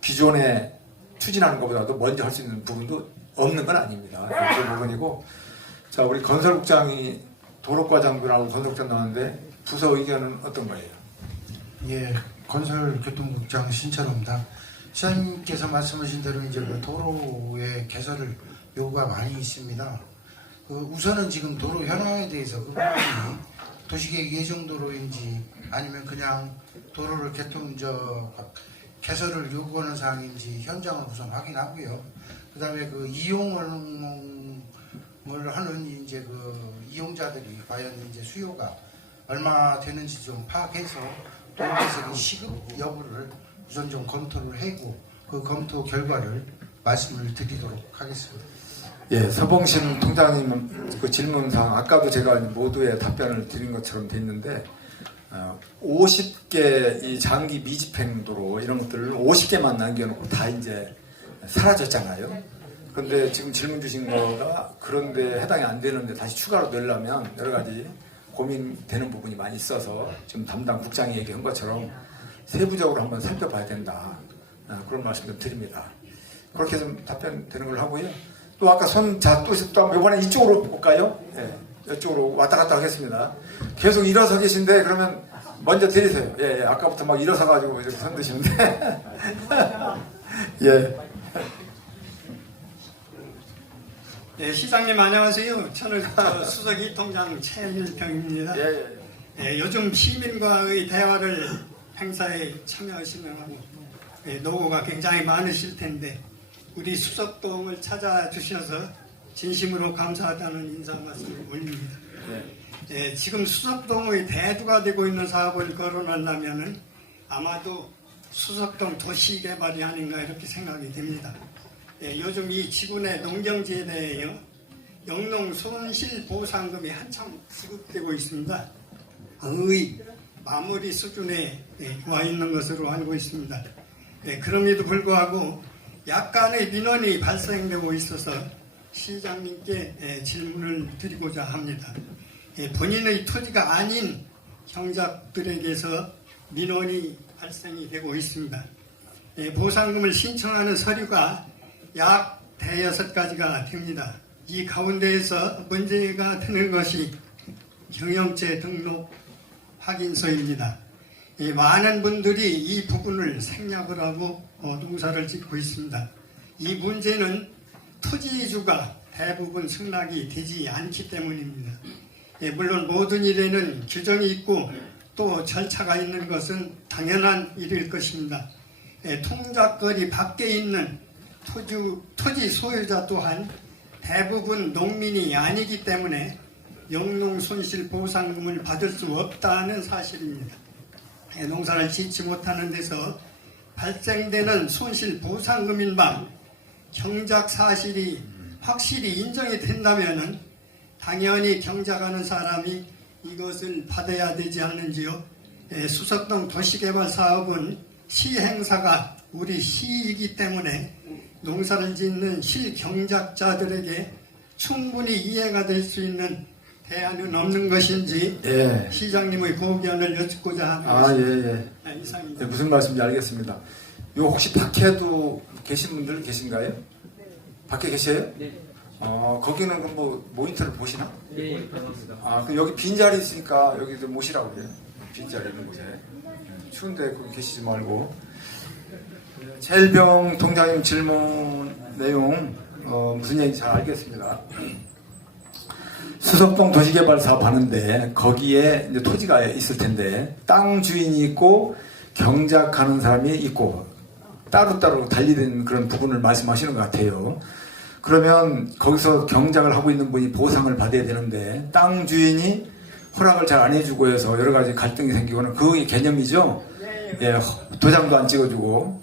기존에 추진하는 것보다도 먼저 할 수 있는 부분도 없는 건 아닙니다. 그런 부분이고, 자, 우리 건설국장이 도로과장들하고 건설국장 나왔는데 부서 의견은 어떤 거예요? 예, 건설교통국장 신철호입니다. 시장님께서 말씀하신 대로 이제 그 도로의 개설을 요구가 많이 있습니다. 우선은 지금 도로 현황에 대해서 그 부분이 도시계획 예정도로인지 아니면 그냥 도로를 개설을 요구하는 사항인지 현장을 우선 확인하고요. 그 다음에 그 이용을 하는 이제 그 이용자들이 과연 이제 수요가 얼마 되는지 좀 파악해서 도로개설의 시급 여부를 우선 좀 검토를 하고 그 검토 결과를 말씀을 드리도록 하겠습니다. 예, 서봉심 통장님 그 질문상 아까도 제가 모두의 답변을 드린 것처럼 돼 있는데 50개 이 장기 미집행 도로 이런 것들을 50개만 남겨놓고 다 이제 사라졌잖아요. 그런데 지금 질문 주신 거가 그런데 해당이 안 되는데 다시 추가로 넣으려면 여러 가지 고민되는 부분이 많이 있어서 지금 담당 국장이 얘기한 것처럼 세부적으로 한번 살펴봐야 된다. 그런 말씀 좀 드립니다. 그렇게 좀 답변되는 걸로 하고요. 또 아까 또 이번에 이쪽으로 볼까요? 예, 이쪽으로 왔다 갔다 하겠습니다. 계속 일어서 계신데 그러면 먼저 드리세요. 예, 예. 아까부터 막 일어서 가지고 이렇게 손 드시는데. 예. 네, 시장님 안녕하세요. 저는 수석 이통장 최일평입니다. 요즘 시민과의 대화를 행사에 참여하시는 노고가 굉장히 많으실 텐데 우리 수석동을 찾아주셔서 진심으로 감사하다는 인사 말씀을 올립니다. 지금 수석동의 대두가 되고 있는 사업을 거론한다면 아마도 수석동 도시개발이 아닌가 이렇게 생각이 됩니다. 요즘 이 지구내 농경지에 대해 영농 손실보상금이 한참 지급되고 있습니다. 거의 마무리 수준에 와 있는 것으로 알고 있습니다. 그럼에도 불구하고 약간의 민원이 발생되고 있어서 시장님께 질문을 드리고자 합니다. 본인의 토지가 아닌 경작들에게서 민원이 발생이 되고 있습니다. 보상금을 신청하는 서류가 약 5-6가지가 됩니다. 이 가운데에서 문제가 되는 것이 경영체 등록 확인서입니다. 많은 분들이 이 부분을 생략을 하고 농사를 짓고 있습니다. 이 문제는 토지주가 대부분 승낙이 되지 않기 때문입니다. 물론 모든 일에는 규정이 있고 또 절차가 있는 것은 당연한 일일 것입니다. 통작거리 밖에 있는 토지 소유자 또한 대부분 농민이 아니기 때문에 영농손실보상금을 받을 수 없다는 사실입니다. 농사를 짓지 못하는 데서 발생되는 손실보상금인 바 경작 사실이 확실히 인정이 된다면 당연히 경작하는 사람이 이것을 받아야 되지 않는지요. 수석동 도시개발 사업은 시행사가 우리 시이기 때문에 농사를 짓는 실경작자들에게 충분히 이해가 될 수 있는 대안은 없는 것인지 시장님의 고견을 여쭙고자 하는 이상입니다. 무슨 말씀인지 알겠습니다. 요 혹시 밖에도 계신 분들 계신가요? 밖에 계세요? 거기는 뭐 모니터를 보시나? 네, 그렇습니다. 그럼 여기 빈자리 있으니까 여기 좀 모시라고 그래요. 빈자리 있는 곳에. 추운데 거기 계시지 말고. 최일병 통장님 질문 내용 무슨 얘기인지 잘 알겠습니다. 수석동 도시개발 사업 하는데 거기에 이제 토지가 있을 텐데 땅 주인이 있고 경작하는 사람이 있고 따로따로 달리는 그런 부분을 말씀하시는 것 같아요. 그러면 거기서 경작을 하고 있는 분이 보상을 받아야 되는데 땅 주인이 허락을 잘 안 해주고 해서 여러 가지 갈등이 생기고는 그 개념이죠. 예, 도장도 안 찍어주고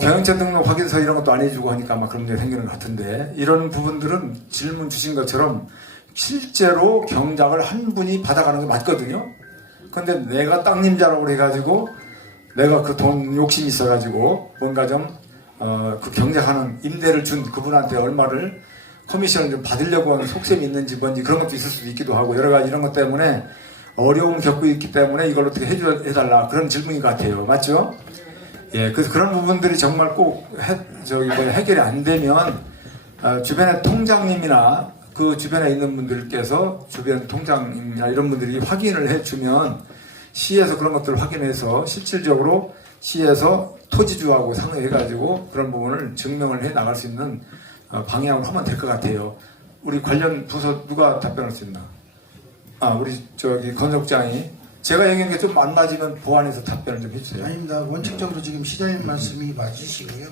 경영체 등록 확인서 이런 것도 안 해주고 하니까 아마 그런 문제가 생기는 것 같은데 이런 부분들은 질문 주신 것처럼 실제로 경작을 한 분이 받아가는 게 맞거든요. 근데 내가 땅림자라고 해가지고 내가 그 돈 욕심이 있어가지고 뭔가 좀 그 경작하는 임대를 준 그분한테 얼마를 커미션을 좀 받으려고 하는 속셈이 있는지 뭔지 그런 것도 있을 수도 있기도 하고 여러 가지 이런 것 때문에 어려움 겪고 있기 때문에 이걸 어떻게 해달라 그런 질문인 것 같아요. 맞죠? 예, 그래서 그런 부분들이 정말 꼭 해결이 안 되면 주변에 통장님이나 그 주변에 있는 분들께서 주변 통장이나 이런 분들이 확인을 해주면 시에서 그런 것들을 확인해서 실질적으로 시에서 토지주하고 상의해가지고 그런 부분을 증명을 해 나갈 수 있는 방향으로 하면 될 것 같아요. 우리 관련 부서 누가 답변할 수 있나? 우리 건석장이 제가 얘기하는 게 좀 안 맞으면 보완해서 답변을 좀 해주세요. 아닙니다. 원칙적으로 지금 시장님 말씀이 맞으시고요.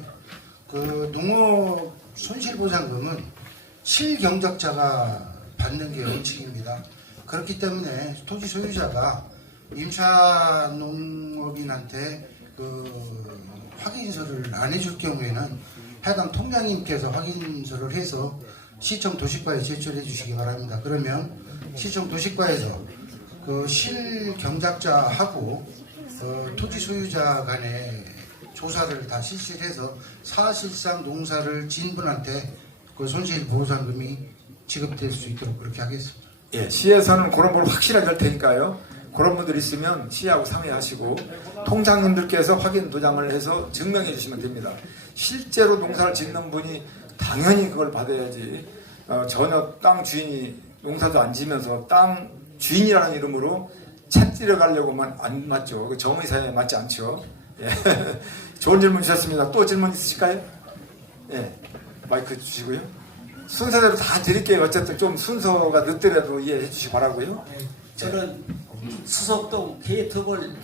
그 농업 손실보상금은 실경작자가 받는 게 원칙입니다. 그렇기 때문에 토지 소유자가 임차농업인한테 그 확인서를 안 해줄 경우에는 해당 통장님께서 확인서를 해서 시청 도시과에 제출해 주시기 바랍니다. 그러면 시청 도시과에서 그 실경작자하고 토지 소유자 간의 조사를 다 실시를 해서 사실상 농사를 지은 분한테 그 손실보상금이 지급될 수 있도록 그렇게 하겠습니다. 예, 시에서는 그런 걸 확실하게 할 테니까요. 그런 분들 있으면 시하고 상의하시고 통장님들께서 확인 도장을 해서 증명해 주시면 됩니다. 실제로 농사를 짓는 분이 당연히 그걸 받아야지. 전혀 땅 주인이 농사도 안 지면서 땅 주인이라는 이름으로 채찍을 가려고만 안 맞죠. 그 정의사에 맞지 않죠. 예. 좋은 질문 주셨습니다. 또 질문 있으실까요? 예. 마이크 주시고요. 순서대로 다 드릴게요. 어쨌든 좀 순서가 늦더라도 이해해 주시기 바라고요. 저는 수석동 게이트볼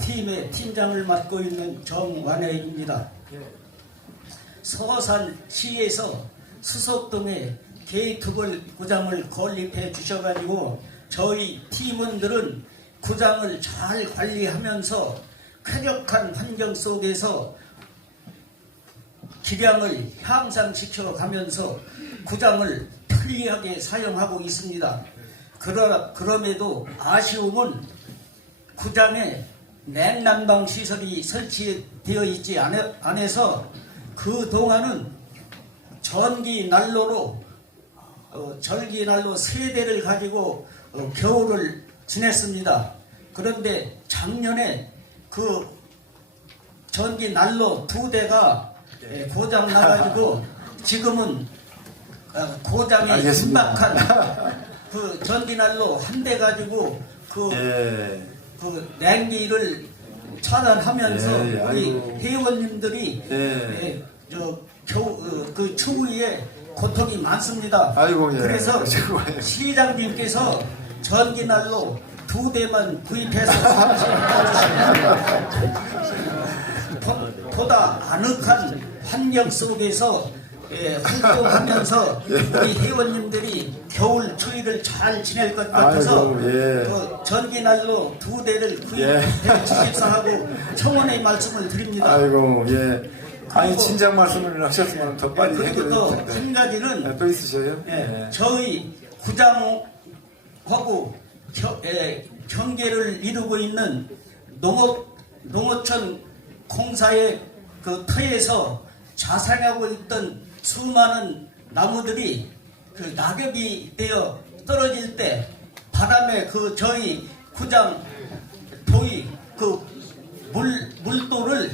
팀의 팀장을 맡고 있는 정완혜입니다. 서산시에서 수석동에 게이트볼 구장을 건립해 주셔가지고 저희 팀원들은 구장을 잘 관리하면서 쾌적한 환경 속에서 기량을 향상시켜 가면서 구장을 편리하게 사용하고 있습니다. 그럼에도 아쉬움은 구장에 냉난방 시설이 설치되어 있지 않아서 그동안은 전기난로로 전기난로 3대를 가지고 겨울을 지냈습니다. 그런데 작년에 그 전기난로 2대가 고장 나가지고 지금은 고장에 임박한 그 전기난로 1대 가지고 그 냉기를 차단하면서 우리 회원님들이 그 추위에 고통이 많습니다. 그래서 시장님께서 전기난로 2대만 구입해서 보다 아늑한 환경 속에서 활동하면서 우리 회원님들이 겨울 추위를 잘 지낼 것 같아서 그 전기난로 2대를 구입해 주십사 하고 청원의 말씀을 드립니다. 아이고, 예. 아니, 진작 말씀을 하셨으면 더 빨리 그리고 또 한 가지는 또 있으셔요? 저희 구장하고 경계를 이루고 있는 농어촌 공사의 그 터에서 자생하고 있던 수많은 나무들이 그 낙엽이 되어 떨어질 때 바람에 그 저희 구장 도의 그 물도를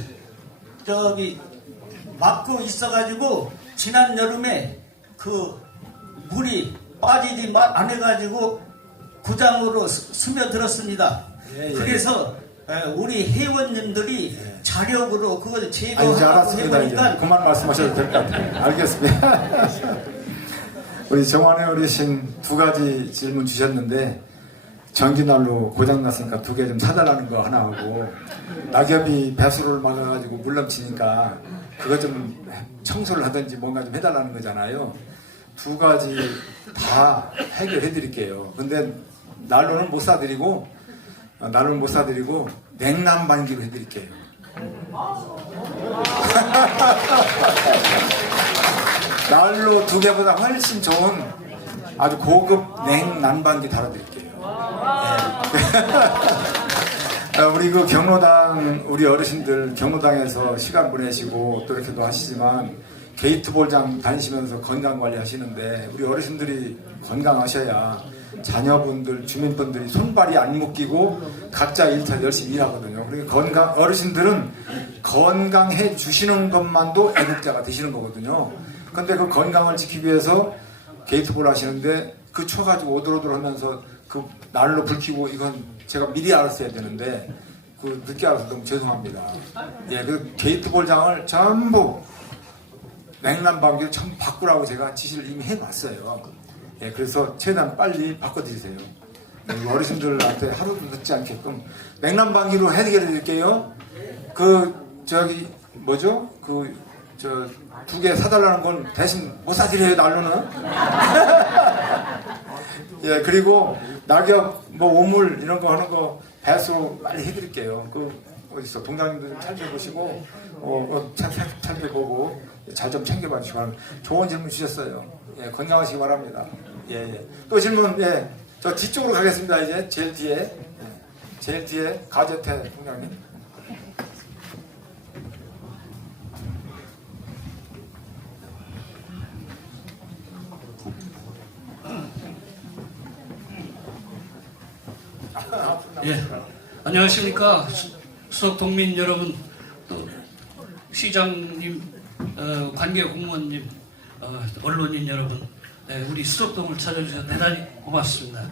저기 막고 있어가지고 지난 여름에 그 물이 빠지지 않아가지고 구장으로 스며들었습니다. 그래서 우리 회원님들이 자력으로 그걸 제거하고 이제 알았습니다. 해보니까 그만 말씀하셔도 될 것 같아요. 알겠습니다. 우리 정환의 어르신 2가지 질문 주셨는데 전기난로 고장났으니까 2개 좀 사달라는 거 하나 하고 낙엽이 배수를 막아가지고 물 넘치니까 그거 좀 청소를 하든지 뭔가 좀 해달라는 거잖아요. 2가지 다 해결해 드릴게요. 근데 난로는 못 사드리고 냉난방기로 해드릴게요. 난로 2개보다 훨씬 좋은 아주 고급 냉난방기 달아드릴게요. 우리 그 경로당 우리 어르신들 경로당에서 시간 보내시고 또 이렇게도 하시지만 게이트볼장 다니시면서 건강관리 하시는데 우리 어르신들이 건강하셔야 자녀분들, 주민분들이 손발이 안 묶이고 각자 일터 열심히 일하거든요. 그러니까 어르신들은 건강해 주시는 것만도 애국자가 되시는 거거든요. 근데 그 건강을 지키기 위해서 게이트볼 하시는데 그 쳐가지고 오돌오돌 하면서 그 난로 불 켜고 이건 제가 미리 알았어야 되는데 그 늦게 알아서 너무 죄송합니다. 그 게이트볼장을 전부 냉난방기를 전부 바꾸라고 제가 지시를 이미 해놨어요. 그래서 최대한 빨리 바꿔드리세요. 어르신들한테 하루도 늦지 않게끔 냉난방기로 해결해 드릴게요. 저기 뭐죠? 2개 사달라는 건 대신 못 사드려요, 난로는. 그리고 낙엽, 오물 이런 거 하는 거 배수로 빨리 해드릴게요. 어디서 동장님들 좀 살펴보시고 살펴보고 잘 좀 챙겨봐 주시기 바랍니다. 좋은 질문 주셨어요. 건강하시기 바랍니다. 또 질문, 저 뒤쪽으로 가겠습니다. 이제 제일 뒤에 가재태 동장님. 안녕하십니까. 수석 동민 여러분, 또 시장님 관계 공무원님, 언론인 여러분, 우리 수석동을 찾아주셔서 대단히 고맙습니다.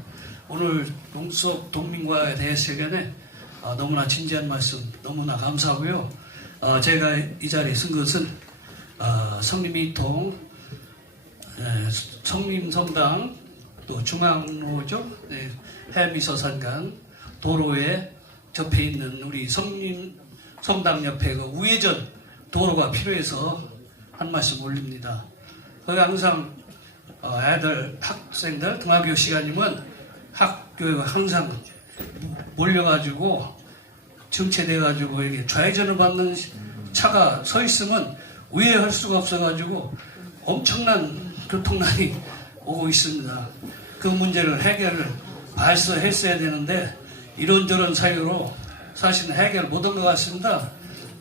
오늘 수석 동민과에 대해서 의견에 너무나 진지한 말씀 너무나 감사하고요. 제가 이 자리에 쓴 것은 성림이통, 성림성당, 또 중앙로죠, 해미서산간 도로에 접해 있는 우리 성당 옆에 그 우회전 도로가 필요해서 한 말씀 올립니다. 거기 항상 애들, 학생들, 등하교 시간이면 학교에 항상 몰려가지고 정체돼가지고 이게 좌회전을 받는 차가 서 있으면 우회할 수가 없어가지고 엄청난 교통난이 오고 있습니다. 그 문제를 해결을 발서했어야 되는데 이런저런 사유로 사실은 해결 못한 것 같습니다.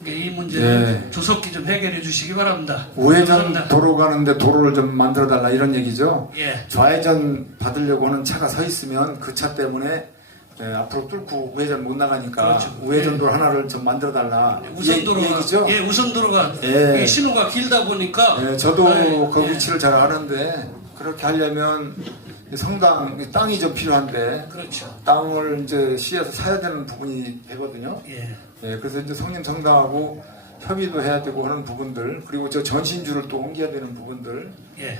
이 문제를 조속히 좀 해결해 주시기 바랍니다. 우회전 감사합니다. 도로 가는데 도로를 좀 만들어 달라 이런 얘기죠. 예. 좌회전 받으려고 하는 차가 서 있으면 그 차 때문에 앞으로 뚫고 우회전 못 나가니까 그렇죠. 우회전 도로 하나를 좀 만들어 달라. 우선도로가 얘기죠. 우선도로가 예. 신호가 길다 보니까 저도 그 위치를 잘 아는데 그렇게 하려면 성당 땅이 좀 필요한데 그렇죠. 땅을 이제 시에서 사야 되는 부분이 되거든요. 예. 그래서 이제 성림 성당하고 협의도 해야 되고 하는 부분들, 그리고 저 전신주를 또 옮겨야 되는 부분들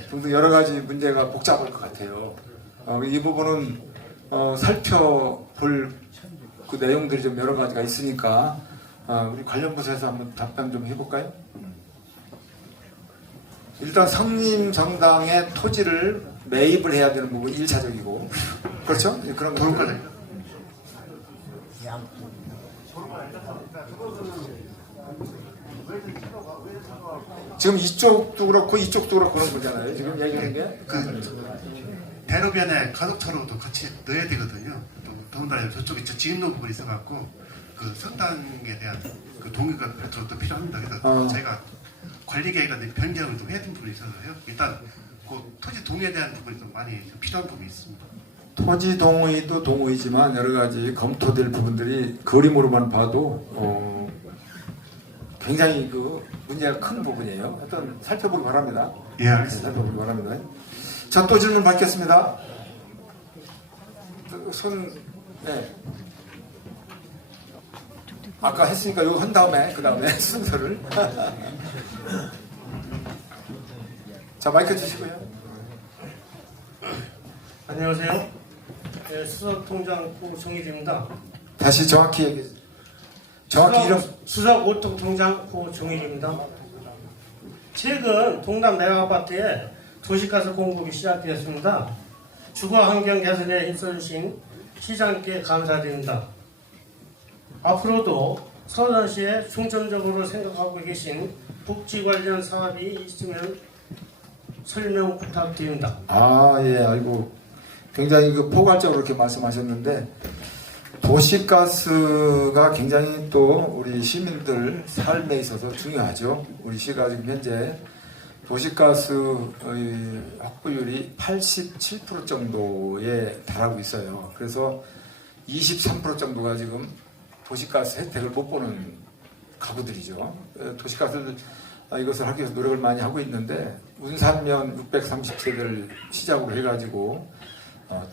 등등 여러 가지 문제가 복잡할 것 같아요. 이 부분은 살펴볼 그 내용들이 좀 여러 가지가 있으니까 우리 관련 부서에서 한번 답변 좀 해볼까요? 일단 성림 성당의 토지를 매입을 해야 되는 부분이 1차적이고 그렇죠? 그런 것들. 지금 이쪽도 그렇고 이쪽도 그렇고 그런 거잖아요. 지금 얘기하는 게. 대로변에 가덕차로도 같이 넣어야 되거든요. 또 더군다나 저쪽에 지인로 부분이 있어갖고 그 성당에 대한 그 동의가 별도로 또 필요합니다. 그래서 저희가 관리 계획에 변경을 좀 해야 되는 부분이 있어서요. 일단 그 토지 동의에 대한 부분이 좀 많이 좀 필요한 부분이 있습니다. 토지 동의도 동의지만 여러 가지 검토될 부분들이 그림으로만 봐도 굉장히 그 문제가 큰 부분이에요. 하여튼 살펴보기 바랍니다. 예, 알겠습니다. 살펴보기 바랍니다. 자, 또 질문 받겠습니다. 네. 아까 했으니까 이거 한 다음에 그 다음에 순서를. 자, 마이크 주시고요. 안녕하세요. 수석통장 고종일입니다. 다시 정확히 얘기해 주세요. 정확히 이름. 수석 오통통장 고종일입니다. 최근 동남 매화아파트에 도시가스 공급이 시작되었습니다. 주거 환경 개선에 힘써주신 시장께 감사드립니다. 앞으로도 서울시에 중점적으로 생각하고 계신 복지 관련 사업이 있으면 설명 부탁드립니다. 예, 아이고, 굉장히 그 포괄적으로 이렇게 말씀하셨는데, 도시가스가 굉장히 또 우리 시민들 삶에 있어서 중요하죠. 우리 시가 지금 현재 도시가스 확보율이 87% 정도에 달하고 있어요. 그래서 23% 정도가 지금 도시가스 혜택을 못 보는 가구들이죠. 도시가스를 이것을 하기 위해서 노력을 많이 하고 있는데 운산면 630세대를 시작으로 해가지고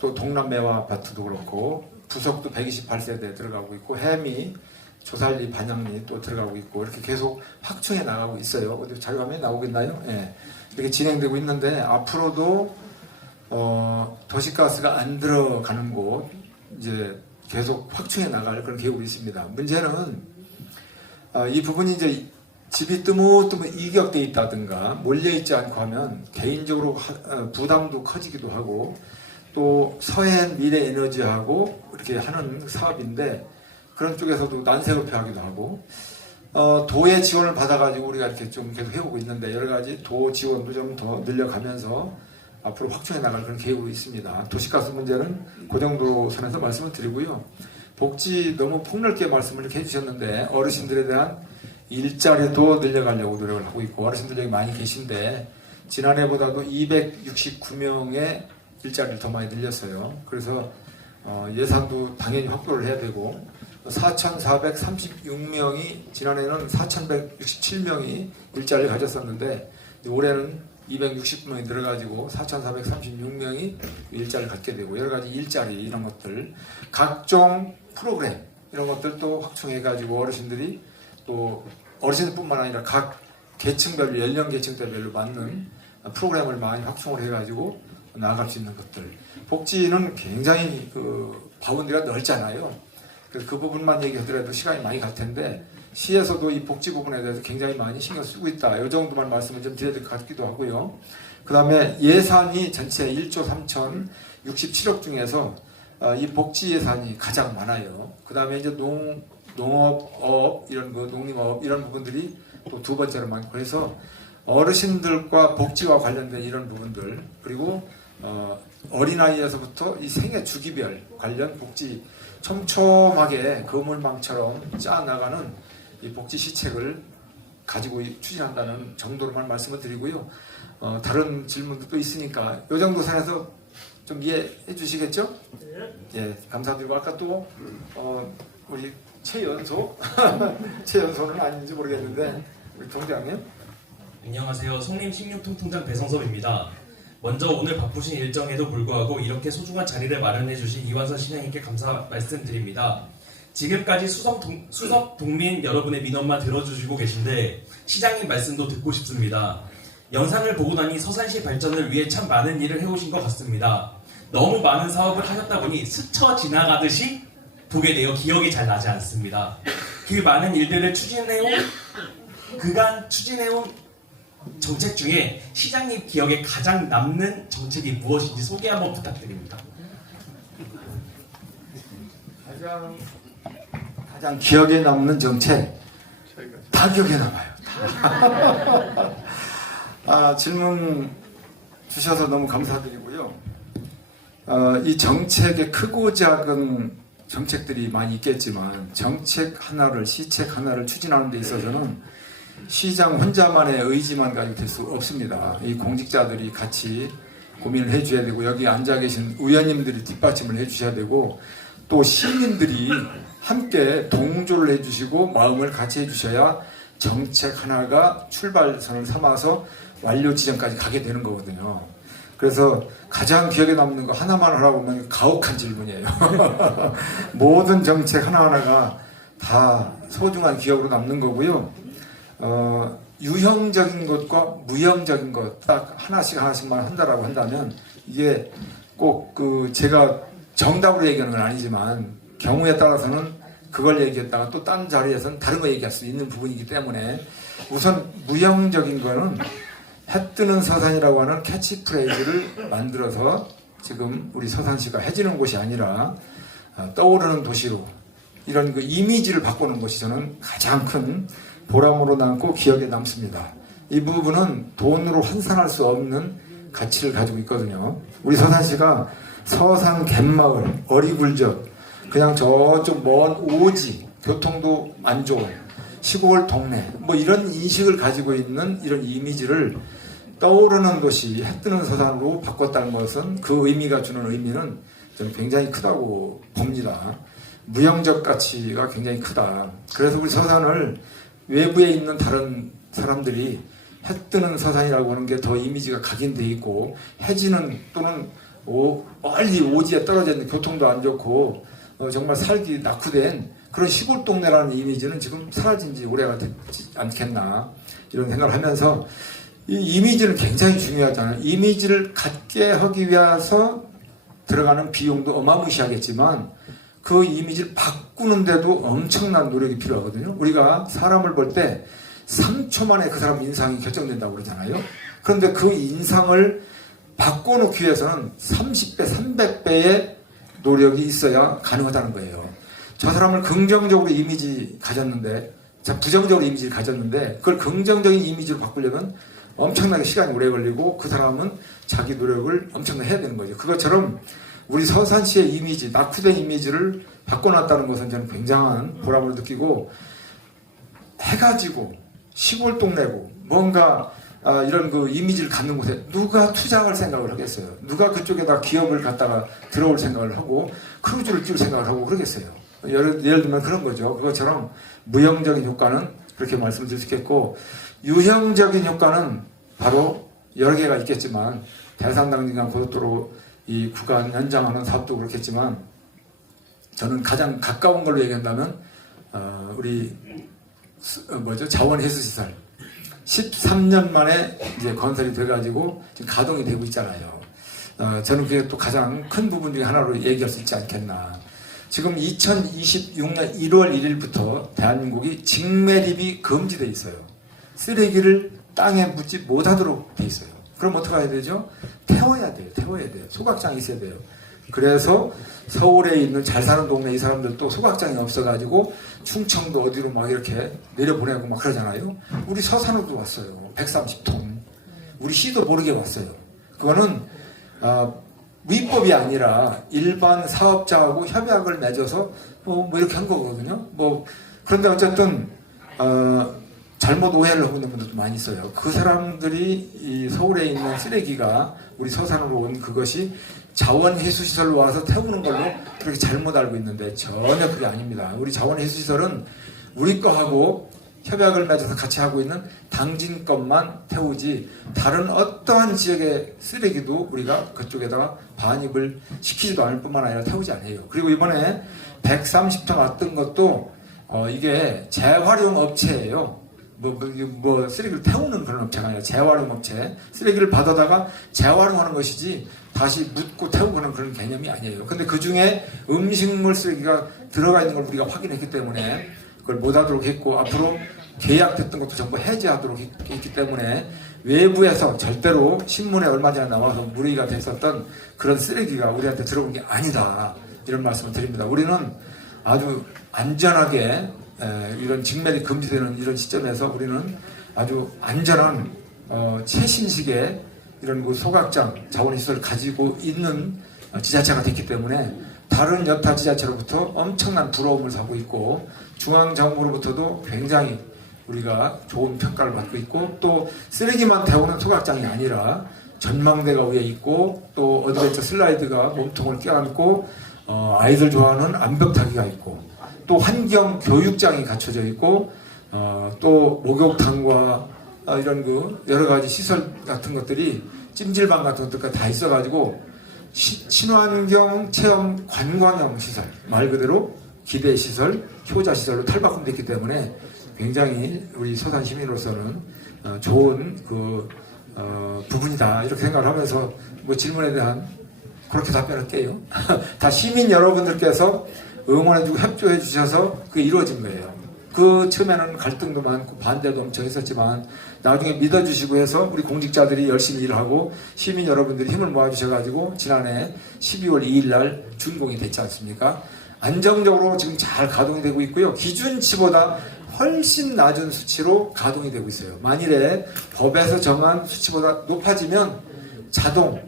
또 동남매화 아파트도 그렇고 부석도 128세대 들어가고 있고 해미, 조살리, 반향리 또 들어가고 있고 이렇게 계속 확충해 나가고 있어요. 어디 자료화면에 나오겠나요? 예. 이렇게 진행되고 있는데 앞으로도 도시가스가 안 들어가는 곳 이제 계속 확충해 나갈 그런 계획이 있습니다. 문제는 이 부분이 이제 집이 뜨문뜨문 이격돼 있다든가 몰려 있지 않고 하면 개인적으로 부담도 커지기도 하고 또 서해안 미래에너지하고 이렇게 하는 사업인데 그런 쪽에서도 난색을 표하기도 하고 도의 지원을 받아가지고 우리가 이렇게 좀 계속 해오고 있는데 여러 가지 도 지원도 좀 더 늘려가면서 앞으로 확충해 나갈 그런 계획으로 있습니다. 도시가스 문제는 그 정도 선에서 말씀을 드리고요. 복지 너무 폭넓게 말씀을 이렇게 해주셨는데 어르신들에 대한 일자리도 늘려가려고 노력을 하고 있고 어르신들 여기 많이 계신데 지난해보다도 269명의 일자리를 더 많이 늘렸어요. 그래서 예산도 당연히 확보를 해야 되고 4,436명이, 지난해는 4,167명이 일자리를 가졌었는데 올해는 260명이 늘어가지고 4,436명이 일자리를 갖게 되고, 여러 가지 일자리 이런 것들, 각종 프로그램 이런 것들도 확충해가지고 어르신들이, 또 어르신뿐만 아니라 각 계층별로, 연령 계층대별로 맞는 프로그램을 많이 확충을 해가지고 나아갈 수 있는 것들. 복지는 굉장히 그 바운드가 넓잖아요. 그래서 그 부분만 얘기하더라도 시간이 많이 갈 텐데, 시에서도 이 복지 부분에 대해서 굉장히 많이 신경 쓰고 있다. 이 정도만 말씀을 좀 드려야 될 것 같기도 하고요. 그 다음에 예산이 전체 1조 3,067억 중에서 이 복지 예산이 가장 많아요. 그 다음에 이제 농업, 이런 거, 농림업 이런 부분들이 또 두 번째로 많고, 그래서 어르신들과 복지와 관련된 이런 부분들, 그리고 어린아이에서부터 이 생애 주기별 관련 복지 촘촘하게 거물망처럼 짜나가는 이 복지 시책을 가지고 추진한다는 정도로만 말씀을 드리고요. 다른 질문도 또 있으니까 이 정도 선에서 좀 이해해 주시겠죠? 예, 감사드리고, 아까 또 우리 최연소 최연소는 아닌지 모르겠는데 우리 동장님. 안녕하세요. 성림 16통 통장 배성섭입니다. 먼저 오늘 바쁘신 일정에도 불구하고 이렇게 소중한 자리를 마련해 주신 이완선 시장님께 감사 말씀드립니다. 지금까지 수석 동민 여러분의 민원만 들어주시고 계신데 시장님 말씀도 듣고 싶습니다. 영상을 보고 나니 서산시 발전을 위해 참 많은 일을 해오신 것 같습니다. 너무 많은 사업을 하셨다 보니 스쳐 지나가듯이 보게 되어 기억이 잘 나지 않습니다. 그 많은 일들을 그간 추진해온 정책 중에 시장님 기억에 가장 남는 정책이 무엇인지 소개 한번 부탁드립니다. 가장 기억에 남는 정책, 다 기억에 남아요. 질문 주셔서 너무 감사드리고요. 이 정책의 크고 작은 정책들이 많이 있겠지만, 정책 하나를, 시책 하나를 추진하는 데 있어서는 시장 혼자만의 의지만 가지고 될 수 없습니다. 이 공직자들이 같이 고민을 해줘야 되고, 여기 앉아 계신 의원님들이 뒷받침을 해주셔야 되고, 또 시민들이 함께 동조를 해주시고 마음을 같이 해주셔야 정책 하나가 출발선을 삼아서 완료 지점까지 가게 되는 거거든요. 그래서 가장 기억에 남는 거 하나만 하라고 하면 가혹한 질문이에요. 모든 정책 하나하나가 다 소중한 기억으로 남는 거고요. 유형적인 것과 무형적인 것 딱 하나씩만 한다라고 한다면, 이게 꼭 제가 정답으로 얘기하는 건 아니지만 경우에 따라서는 그걸 얘기했다가 또 다른 자리에서는 다른 거 얘기할 수 있는 부분이기 때문에, 우선 무형적인 거는 해 뜨는 서산이라고 하는 캐치프레이즈를 만들어서 지금 우리 서산시가 해지는 곳이 아니라 떠오르는 도시로, 이런 그 이미지를 바꾸는 것이 저는 가장 큰 보람으로 남고 기억에 남습니다. 이 부분은 돈으로 환산할 수 없는 가치를 가지고 있거든요. 우리 서산시가 서산 갯마을, 어리굴적, 그냥 저쪽 먼 오지, 교통도 안 좋은 시골 동네, 뭐 이런 인식을 가지고 있는 이런 이미지를 떠오르는 도시, 해 뜨는 서산으로 바꿨다는 것은, 그 의미가 주는 의미는 저는 굉장히 크다고 봅니다. 무형적 가치가 굉장히 크다. 그래서 우리 서산을 외부에 있는 다른 사람들이 해 뜨는 서산이라고 하는 게 더 이미지가 각인돼 있고, 해지는 또는 멀리 오지에 떨어져 있는, 교통도 안 좋고 정말 살기 낙후된 그런 시골 동네라는 이미지는 지금 사라진 지 오래가 됐지 않겠나, 이런 생각을 하면서, 이 이미지는 굉장히 중요하잖아요. 이미지를 갖게 하기 위해서 들어가는 비용도 어마무시하겠지만, 그 이미지를 바꾸는데도 엄청난 노력이 필요하거든요. 우리가 사람을 볼 때 3초 만에 그 사람 인상이 결정된다고 그러잖아요. 그런데 그 인상을 바꿔놓기 위해서는 30배, 300배의 노력이 있어야 가능하다는 거예요. 저 사람을 긍정적으로 이미지 가졌는데, 부정적으로 이미지를 가졌는데, 그걸 긍정적인 이미지로 바꾸려면 엄청나게 시간이 오래 걸리고, 그 사람은 자기 노력을 엄청나게 해야 되는 거죠. 그것처럼 우리 서산시의 이미지, 낙후된 이미지를 바꿔놨다는 것은 저는 굉장한 보람을 느끼고, 해가지고 시골 동네고 뭔가 이런 그 이미지를 갖는 곳에 누가 투자할 생각을 하겠어요? 누가 그쪽에다 기업을 갖다가 들어올 생각을 하고 크루즈를 띄울 생각을 하고 그러겠어요? 예를 들면 그런 거죠. 그것처럼 무형적인 효과는 그렇게 말씀드릴 수 있겠고, 유형적인 효과는 바로 여러 개가 있겠지만, 대산당진강 고속도로 이 구간 연장하는 사업도 그렇겠지만, 저는 가장 가까운 걸로 얘기한다면 우리 자원해수시설 13년 만에 이제 건설이 돼가지고 지금 가동이 되고 있잖아요. 저는 그게 또 가장 큰 부분 중에 하나로 얘기할 수 있지 않겠나. 지금 2026년 1월 1일부터 대한민국이 직매립이 금지돼 있어요. 쓰레기를 땅에 묻지 못하도록 돼 있어요. 그럼 어떻게 해야 되죠? 태워야 돼요. 소각장이 있어야 돼요. 그래서 서울에 있는 잘 사는 동네 이 사람들도 소각장이 없어가지고 충청도 어디로 막 이렇게 내려보내고 막 그러잖아요. 우리 서산으로도 왔어요. 130톤. 우리 시도 모르게 왔어요. 그거는 위법이 아니라 일반 사업자하고 협약을 맺어서 뭐 이렇게 한 거거든요. 그런데 어쨌든 잘못 오해를 하고 있는 분들도 많이 있어요. 그 사람들이 이 서울에 있는 쓰레기가 우리 서산으로 온 그것이 자원해수시설로 와서 태우는 걸로 그렇게 잘못 알고 있는데 전혀 그게 아닙니다. 우리 자원해수시설은 우리 거하고 협약을 맺어서 같이 하고 있는 당진 것만 태우지, 다른 어떠한 지역의 쓰레기도 우리가 그쪽에다가 반입을 시키지도 않을 뿐만 아니라 태우지 않아요. 그리고 이번에 130톤 왔던 것도 이게 재활용 업체예요. 쓰레기를 태우는 그런 업체가 아니라 재활용 업체. 쓰레기를 받아다가 재활용하는 것이지 다시 묻고 태우고 하는 그런 개념이 아니에요. 근데 그 중에 음식물 쓰레기가 들어가 있는 걸 우리가 확인했기 때문에 그걸 못하도록 했고, 앞으로 계약됐던 것도 전부 해지하도록 했기 때문에 외부에서 절대로 신문에 얼마 전에 나와서 물의가 됐었던 그런 쓰레기가 우리한테 들어온 게 아니다. 이런 말씀을 드립니다. 우리는 아주 안전하게 이런 직매립 금지되는 이런 시점에서 우리는 아주 안전한 최신식의 이런 그 소각장 자원시설을 가지고 있는 지자체가 됐기 때문에 다른 여타 지자체로부터 엄청난 부러움을 사고 있고, 중앙정부로부터도 굉장히 우리가 좋은 평가를 받고 있고, 또 쓰레기만 태우는 소각장이 아니라 전망대가 위에 있고, 또 어드벤처 슬라이드가 몸통을 껴안고 아이들 좋아하는 암벽타기가 있고, 또 환경 교육장이 갖춰져 있고, 또 목욕탕과 이런 그 여러 가지 시설 같은 것들이 찜질방 같은 것들까지 다 있어가지고 친환경 체험 관광형 시설, 말 그대로 기대 시설, 효자 시설로 탈바꿈됐기 때문에 굉장히 우리 서산 시민으로서는 좋은 부분이다 이렇게 생각을 하면서 질문에 대한 그렇게 답변할게요. 다 시민 여러분들께서 응원해주고 협조해 주셔서 그게 이루어진 거예요. 그 처음에는 갈등도 많고 반대도 엄청 있었지만 나중에 믿어주시고 해서 우리 공직자들이 열심히 일하고 시민 여러분들이 힘을 모아주셔가지고 지난해 12월 2일 날 준공이 됐지 않습니까? 안정적으로 지금 잘 가동이 되고 있고요. 기준치보다 훨씬 낮은 수치로 가동이 되고 있어요. 만일에 법에서 정한 수치보다 높아지면 자동,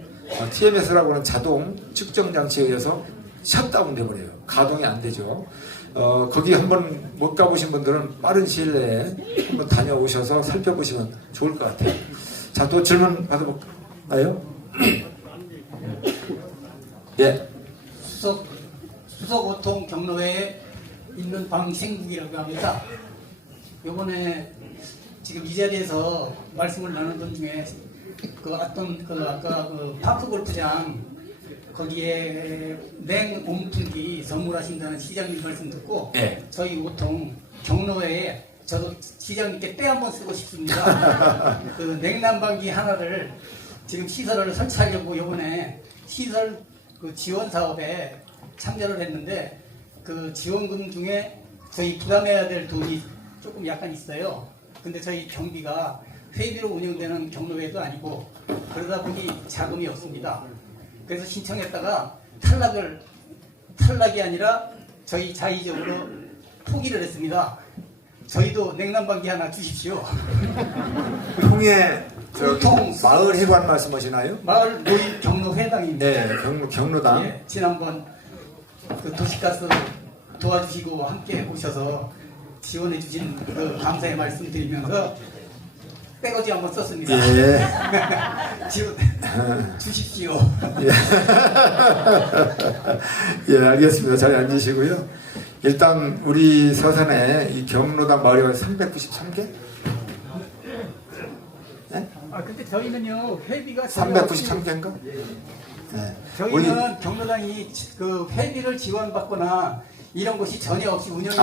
TMS라고 하는 자동 측정 장치에 의해서 셧다운 돼버려요. 가동이 안 되죠. 거기 한번 못 가보신 분들은 빠른 시일 내에 한번 다녀오셔서 살펴보시면 좋을 것 같아요. 자, 또 질문 받아볼까요? 예. 수서고통 경로에 있는 방생국이라고 합니다. 요번에 지금 이 자리에서 말씀을 나누던 중에 아까 파크 골프장 거기에 냉온풍기 선물하신다는 시장님 말씀 듣고 저희 보통 경로에 저도 시장님께 때 한번 쓰고 싶습니다. 그 냉난방기 하나를 지금 시설을 설치하려고 이번에 시설 지원 사업에 참여를 했는데 그 지원금 중에 저희 부담해야 될 돈이 조금 약간 있어요. 근데 저희 경비가 회비로 운영되는 경로회도 아니고 그러다 보니 자금이 없습니다. 그래서 신청했다가 탈락이 아니라 저희 자의적으로 포기를 했습니다. 저희도 냉난방기 하나 주십시오. 통해 마을 회관 말씀하시나요? 마을 노인 경로회당입니다. 네, 경로당. 예, 지난번 그 도시가스 도와주시고 함께 오셔서 지원해 주신 그 감사의 말씀 드리면서 빼거지 한번 썼습니다. 예. 주십시오. 예, 알겠습니다. 자리에 앉으시고요. 일단 우리 서산에 이 경로당 마을이 393개? 네? 근데 저희는요 회비가 393개인가? 네. 저희는 경로당이 그 회비를 지원받거나 이런 것이 전혀 없이 운영이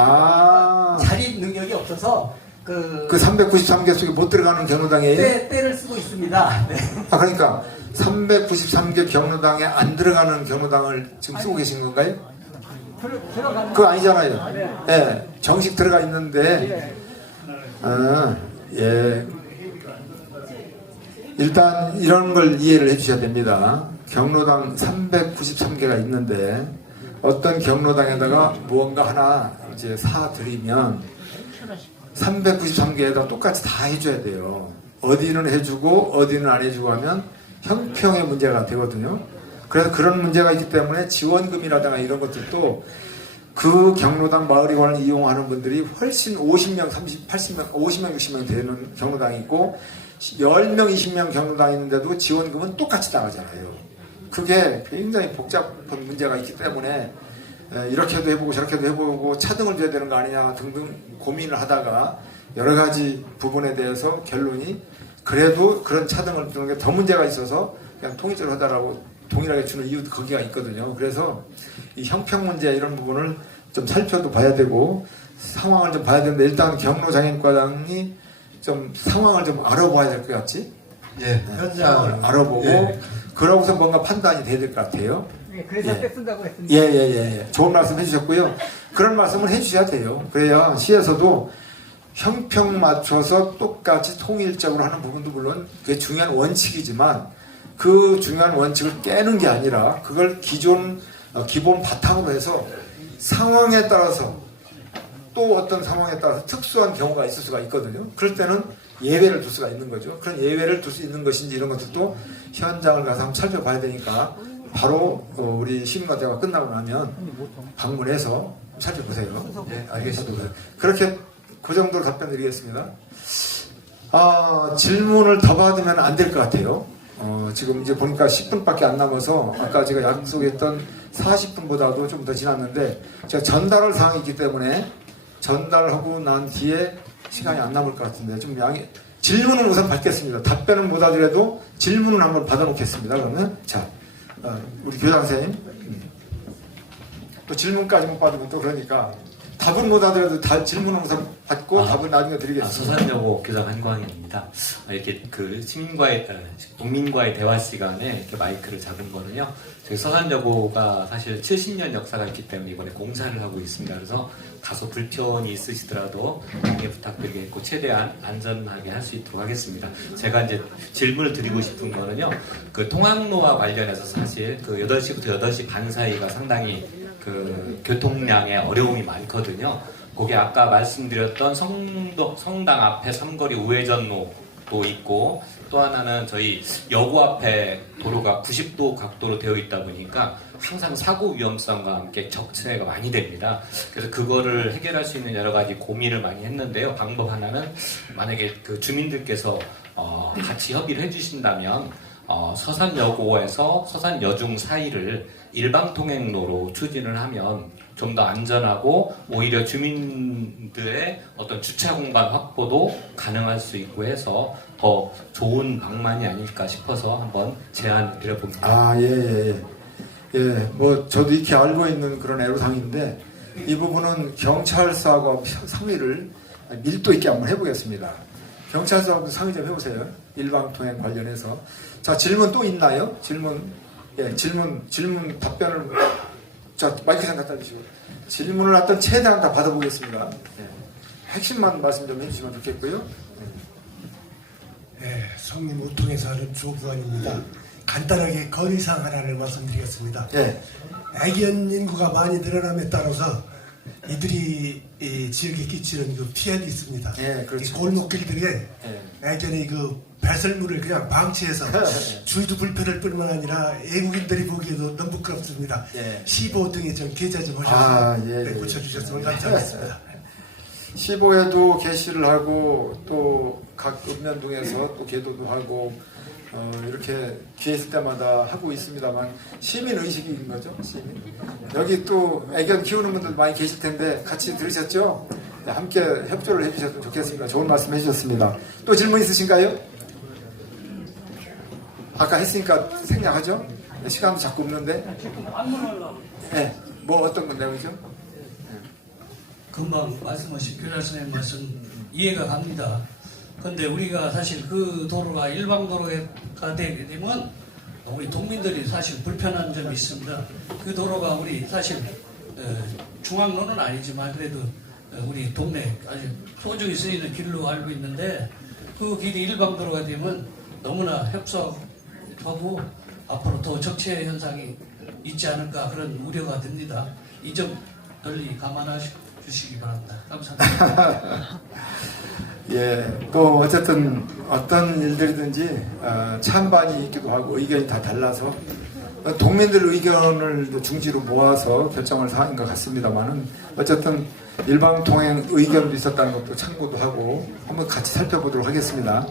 자립 능력이 없어서 그 393개 속에 못 들어가는 경로당이에요? 때를 쓰고 있습니다. 네. 그러니까 393개 경로당에 안 들어가는 경로당을 지금 쓰고 계신 건가요? 들어가는 그거 아니잖아요. 네. 정식 들어가 있는데 예. 일단 이런 걸 이해를 해 주셔야 됩니다. 경로당 393개가 있는데 어떤 경로당에다가 무언가 하나 이제 사드리면 393개에다 똑같이 다 해줘야 돼요. 어디는 해주고 어디는 안 해주고 하면 형평의 문제가 되거든요. 그래서 그런 문제가 있기 때문에 지원금이라든가 이런 것들도 그 경로당 마을이관을 이용하는 분들이 훨씬 50명, 30, 80명, 50명, 60명 되는 경로당이 있고 10명, 20명 경로당이 있는데도 지원금은 똑같이 나가잖아요. 그게 굉장히 복잡한 문제가 있기 때문에 이렇게도 해보고 저렇게도 해보고 차등을 줘야 되는 거 아니냐 등등 고민을 하다가 여러 가지 부분에 대해서 결론이 그래도 그런 차등을 주는 게 더 문제가 있어서 그냥 통일적으로 하다라고 동일하게 주는 이유도 거기가 있거든요. 그래서 이 형평 문제 이런 부분을 좀 살펴도 봐야 되고 상황을 좀 봐야 되는데 일단 경로장애과장이 좀 상황을 좀 알아봐야 될 것 같지? 예. 현장을 알아보고 그러고서 뭔가 판단이 돼야 될 것 같아요. 그래서 때 쓴다고 했습니다. 예. 좋은 말씀 해주셨고요. 그런 말씀을 해주셔야 돼요. 그래야 시에서도 형평 맞춰서 똑같이 통일적으로 하는 부분도 물론 그게 중요한 원칙이지만 그 중요한 원칙을 깨는 게 아니라 그걸 기본 바탕으로 해서 상황에 따라서 또 어떤 상황에 따라서 특수한 경우가 있을 수가 있거든요. 그럴 때는 예외를 둘 수가 있는 거죠. 그런 예외를 둘 수 있는 것인지 이런 것들도 현장을 가서 한번 살펴봐야 되니까 바로 우리 시민과대가 끝나고 나면 방문해서 살펴보세요. 네, 알겠습니다. 그렇게 그 정도로 답변 드리겠습니다. 질문을 더 받으면 안 될 것 같아요. 지금 이제 보니까 10분밖에 안 남아서 아까 제가 약속했던 40분보다도 좀 더 지났는데 제가 전달할 사항이 있기 때문에 전달하고 난 뒤에 시간이 안 남을 것 같은데 좀 질문은 우선 받겠습니다. 답변은 못 하더라도 질문은 한번 받아놓겠습니다. 그러면 자 우리 교장 선생님 또 질문까지 못 받으면 또 그러니까 답은 못 하더라도 질문은 우선 받고 답은 나중에 드리겠습니다. 서산여고 교장 한광현입니다. 이렇게 그 국민과의 대화 시간에 이렇게 마이크를 잡은 거는요. 저희 서산여고가 사실 70년 역사가 있기 때문에 이번에 공사를 하고 있습니다. 그래서 다소 불편이 있으시더라도 양해 부탁드리겠고 최대한 안전하게 할 수 있도록 하겠습니다. 제가 이제 질문을 드리고 싶은 거는요. 그 통학로와 관련해서 사실 그 8시부터 8시 반 사이가 상당히 그 교통량에 어려움이 많거든요. 거기 아까 말씀드렸던 성당 앞에 삼거리 우회전로도 있고 또 하나는 저희 여고 앞에 도로가 90도 각도로 되어 있다 보니까 항상 사고 위험성과 함께 적체가 많이 됩니다. 그래서 그거를 해결할 수 있는 여러 가지 고민을 많이 했는데요. 방법 하나는 만약에 그 주민들께서 같이 협의를 해주신다면 서산여고에서 서산여중 사이를 일방통행로로 추진을 하면 좀 더 안전하고 오히려 주민들의 어떤 주차 공간 확보도 가능할 수 있고 해서 더 좋은 방만이 아닐까 싶어서 한번 제안을 드려봅니다. 예, 뭐 저도 익히 알고 있는 그런 애로사항인데 이 부분은 경찰서하고 상의를 밀도 있게 한번 해보겠습니다. 경찰서하고 상의 좀 해보세요. 일방통행 관련해서. 자, 질문 또 있나요? 질문 답변을 자, 마이크 좀 갖다 주시고 질문을 하여튼 최대한 다 받아보겠습니다. 핵심만 말씀 좀 해주시면 좋겠고요. 네, 성림 우통에서 하는 조부원입니다. 간단하게 건의사항 하나를 말씀드리겠습니다. 애견 인구가 많이 늘어남에 따라서 이들이 이 지역에 끼치는 그 피해도 있습니다. 그렇죠. 이 골목길들에 애견이 그 배설물을 그냥 방치해서 주의도 불편할 뿐만 아니라 외국인들이 보기에도 너무 부끄럽습니다. 15등에 좀 계좌 좀 하셔서 고쳐주셨으면 감사하겠습니다. 15에도 게시를 하고 또 각 읍면동에서 또 계도도 하고 이렇게 기회 있을 때마다 하고 있습니다만 시민 의식인 거죠. 시민. 여기 또 애견 키우는 분들 많이 계실 텐데 같이 들으셨죠? 네, 함께 협조를 해주셨으면 좋겠습니다. 좋은 말씀 해주셨습니다. 또 질문 있으신가요? 아까 했으니까 생략하죠? 네, 시간도 자꾸 없는데. 네, 뭐 어떤 건데 그죠? 금방 말씀하신 교장 선생님 말씀 이해가 갑니다. 근데 우리가 사실 그 도로가 일방도로가 되게 되면 우리 동민들이 사실 불편한 점이 있습니다. 그 도로가 우리 사실 중앙로는 아니지만 그래도 우리 동네 아주 소중히 쓰이는 길로 알고 있는데 그 길이 일방도로가 되면 너무나 협소하고 앞으로 더 적체 현상이 있지 않을까 그런 우려가 듭니다. 이 점 널리 감안하시기 바랍니다. 감사합니다. 예, 뭐 어쨌든 어떤 일들이든지 찬반이 있기도 하고 의견이 다 달라서 동민들 의견을 중지로 모아서 결정을 사인 것 같습니다만은 어쨌든 일방 통행 의견도 있었다는 것도 참고도 하고 한번 같이 살펴보도록 하겠습니다.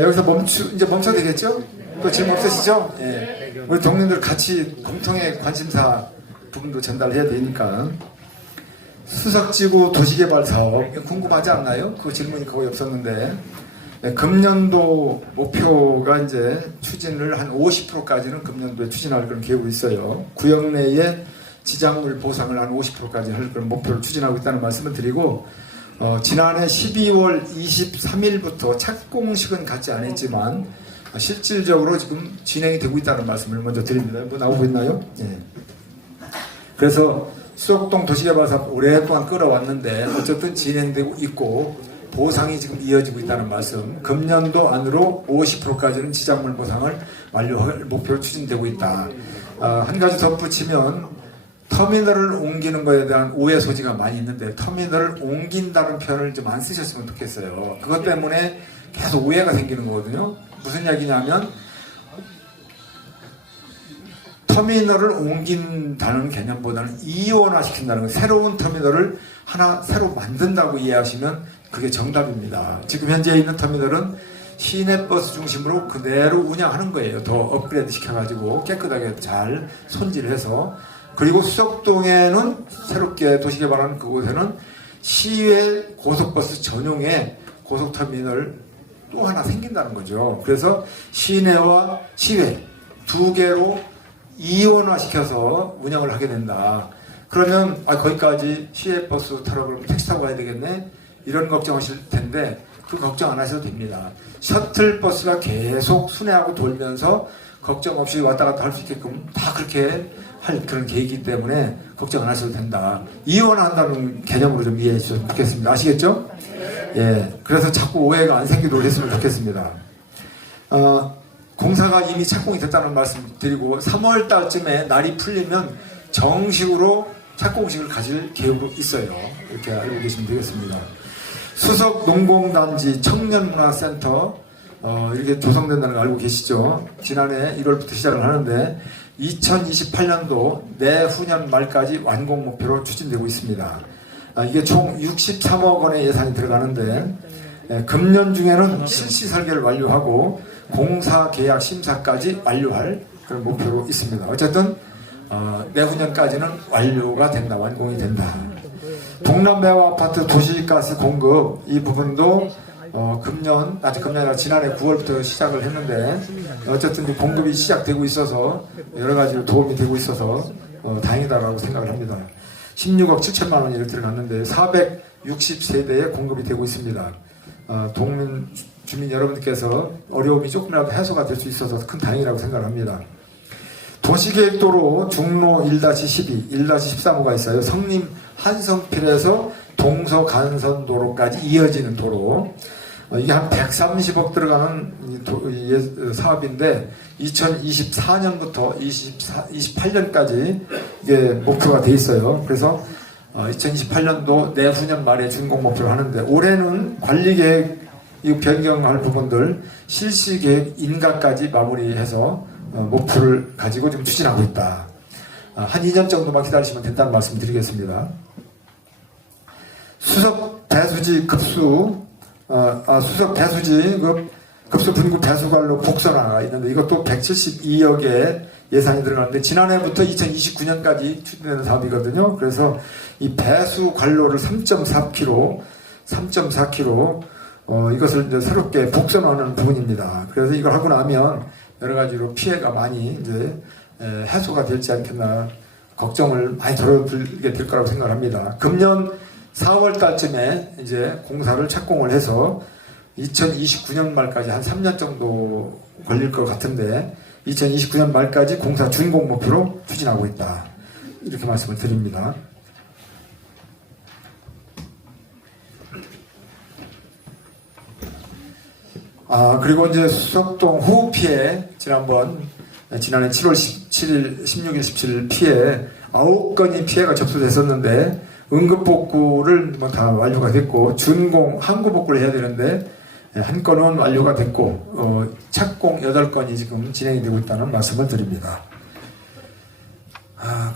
여기서 이제 멈춰도 되겠죠? 또 질문 없으시죠? 예, 우리 동민들 같이 공통의 관심사 부분도 전달해야 되니까. 수석지구 도시개발 사업 궁금하지 않나요? 그 질문이 거의 없었는데 네, 금년도 목표가 이제 추진을 한 50%까지는 금년도에 추진할 그런 계획이 있어요. 구역 내에 지작물 보상을 한 50%까지 할 그런 목표를 추진하고 있다는 말씀을 드리고 지난해 12월 23일부터 착공식은 갖지 않았지만 실질적으로 지금 진행이 되고 있다는 말씀을 먼저 드립니다. 뭐 나오고 있나요? 네. 그래서 수석동 도시개발사업 오랫동안 끌어왔는데 어쨌든 진행되고 있고 보상이 지금 이어지고 있다는 말씀. 금년도 안으로 50%까지는 지작물 보상을 완료할 목표로 추진되고 있다. 한 가지 덧붙이면 터미널을 옮기는 것에 대한 오해 소지가 많이 있는데 터미널을 옮긴다는 표현을 좀 안 쓰셨으면 좋겠어요. 그것 때문에 계속 오해가 생기는 거거든요. 무슨 이야기냐면 터미널을 옮긴다는 개념보다는 이원화시킨다는 거, 새로운 터미널을 하나 새로 만든다고 이해하시면 그게 정답입니다. 지금 현재 있는 터미널은 시내버스 중심으로 그대로 운영하는 거예요. 더 업그레이드 시켜가지고 깨끗하게 잘 손질해서. 그리고 수석동에는 새롭게 도시개발하는 그곳에는 시외 고속버스 전용의 고속터미널 또 하나 생긴다는 거죠. 그래서 시내와 시외 두 개로 이원화시켜서 운영을 하게 된다. 그러면 거기까지 시외버스 타러 그러면 택시 타고 가야 되겠네? 이런 걱정하실 텐데 그 걱정 안 하셔도 됩니다. 셔틀버스가 계속 순회하고 돌면서 걱정 없이 왔다 갔다 할 수 있게끔 다 그렇게 할 그런 계획이기 때문에 걱정 안 하셔도 된다. 이원한다는 개념으로 좀 이해해 주셨으면 좋겠습니다. 아시겠죠? 예. 그래서 자꾸 오해가 안 생기도록 했으면 좋겠습니다. 공사가 이미 착공이 됐다는 말씀 드리고 3월 달쯤에 날이 풀리면 정식으로 착공식을 가질 계획으로 있어요. 이렇게 알고 계시면 되겠습니다. 수석 농공단지 청년문화센터 이렇게 조성된다는 거 알고 계시죠? 지난해 1월부터 시작을 하는데 2028년도 내후년 말까지 완공 목표로 추진되고 있습니다. 이게 총 63억 원의 예산이 들어가는데 금년 중에는 실시 설계를 완료하고 공사 계약 심사까지 완료할 그런 목표로 있습니다. 어쨌든 내후년까지는 완료가 된다, 완공이 된다. 동남매화 아파트 도시가스 공급 이 부분도 금년이 아니라 지난해 9월부터 시작을 했는데 어쨌든 공급이 시작되고 있어서 여러 가지로 도움이 되고 있어서 다행이다라고 생각을 합니다. 16억 7천만 원이 들어갔는데 460세대에 공급이 되고 있습니다. 동민 주민 여러분들께서 어려움이 조금이라도 해소가 될 수 있어서 큰 다행이라고 생각을 합니다. 도시계획도로 중로 1-12, 1-13호가 있어요. 성림 한성필에서 동서간선도로까지 이어지는 도로. 이게 한 130억 들어가는 사업인데 2024년부터 28년까지 이게 목표가 돼 있어요. 그래서 2028년도 내후년 말에 준공 목표를 하는데 올해는 관리계획 변경할 부분들 실시계획 인가까지 마무리해서 목표를 가지고 좀 추진하고 있다. 한 2년 정도만 기다리시면 된다는 말씀 드리겠습니다. 수석 배수지 급수 수석 배수지 급수 분급 배수관로 복선화가 있는데 이것도 172억의 예산이 들어가는데 지난해부터 2029년까지 추진되는 사업이거든요. 그래서 이 배수 관로를 3.4km 이것을 이제 새롭게 복선화하는 부분입니다. 그래서 이걸 하고 나면 여러 가지로 피해가 많이 이제 해소가 될지 않겠나 걱정을 많이 덜어들게 될 거라고 생각합니다. 금년 4월 달쯤에 이제 공사를 착공을 해서 2029년 말까지 한 3년 정도 걸릴 것 같은데 2029년 말까지 공사 준공 목표로 추진하고 있다. 이렇게 말씀을 드립니다. 그리고 이제 수석동 호우 피해 지난해 7월 17일, 16일, 17일 피해 9건이 피해가 접수됐었는데 응급복구를 뭐 다 완료가 됐고 준공 항구복구를 해야 되는데 한 건은 완료가 됐고 착공 8건이 지금 진행이 되고 있다는 말씀을 드립니다.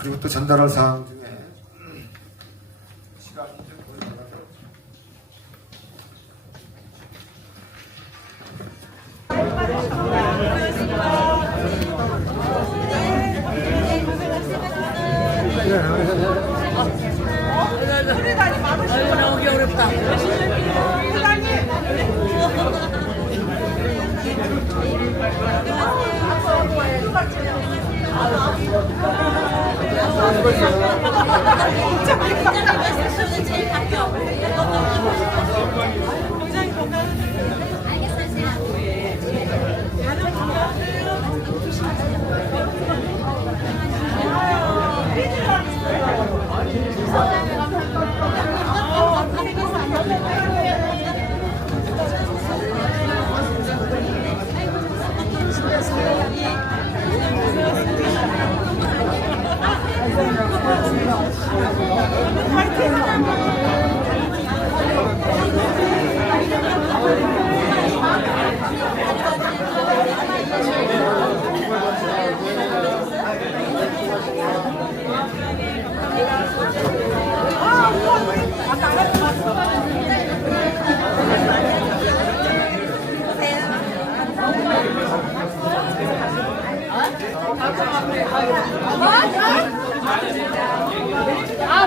그리고 또 전달할 사항 중에 나오기 어렵다.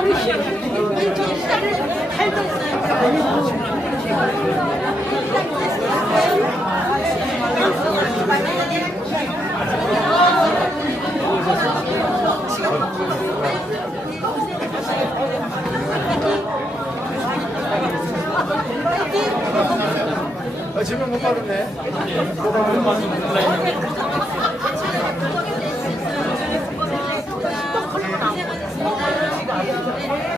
우리 시작을 할도 질문 못 받았네.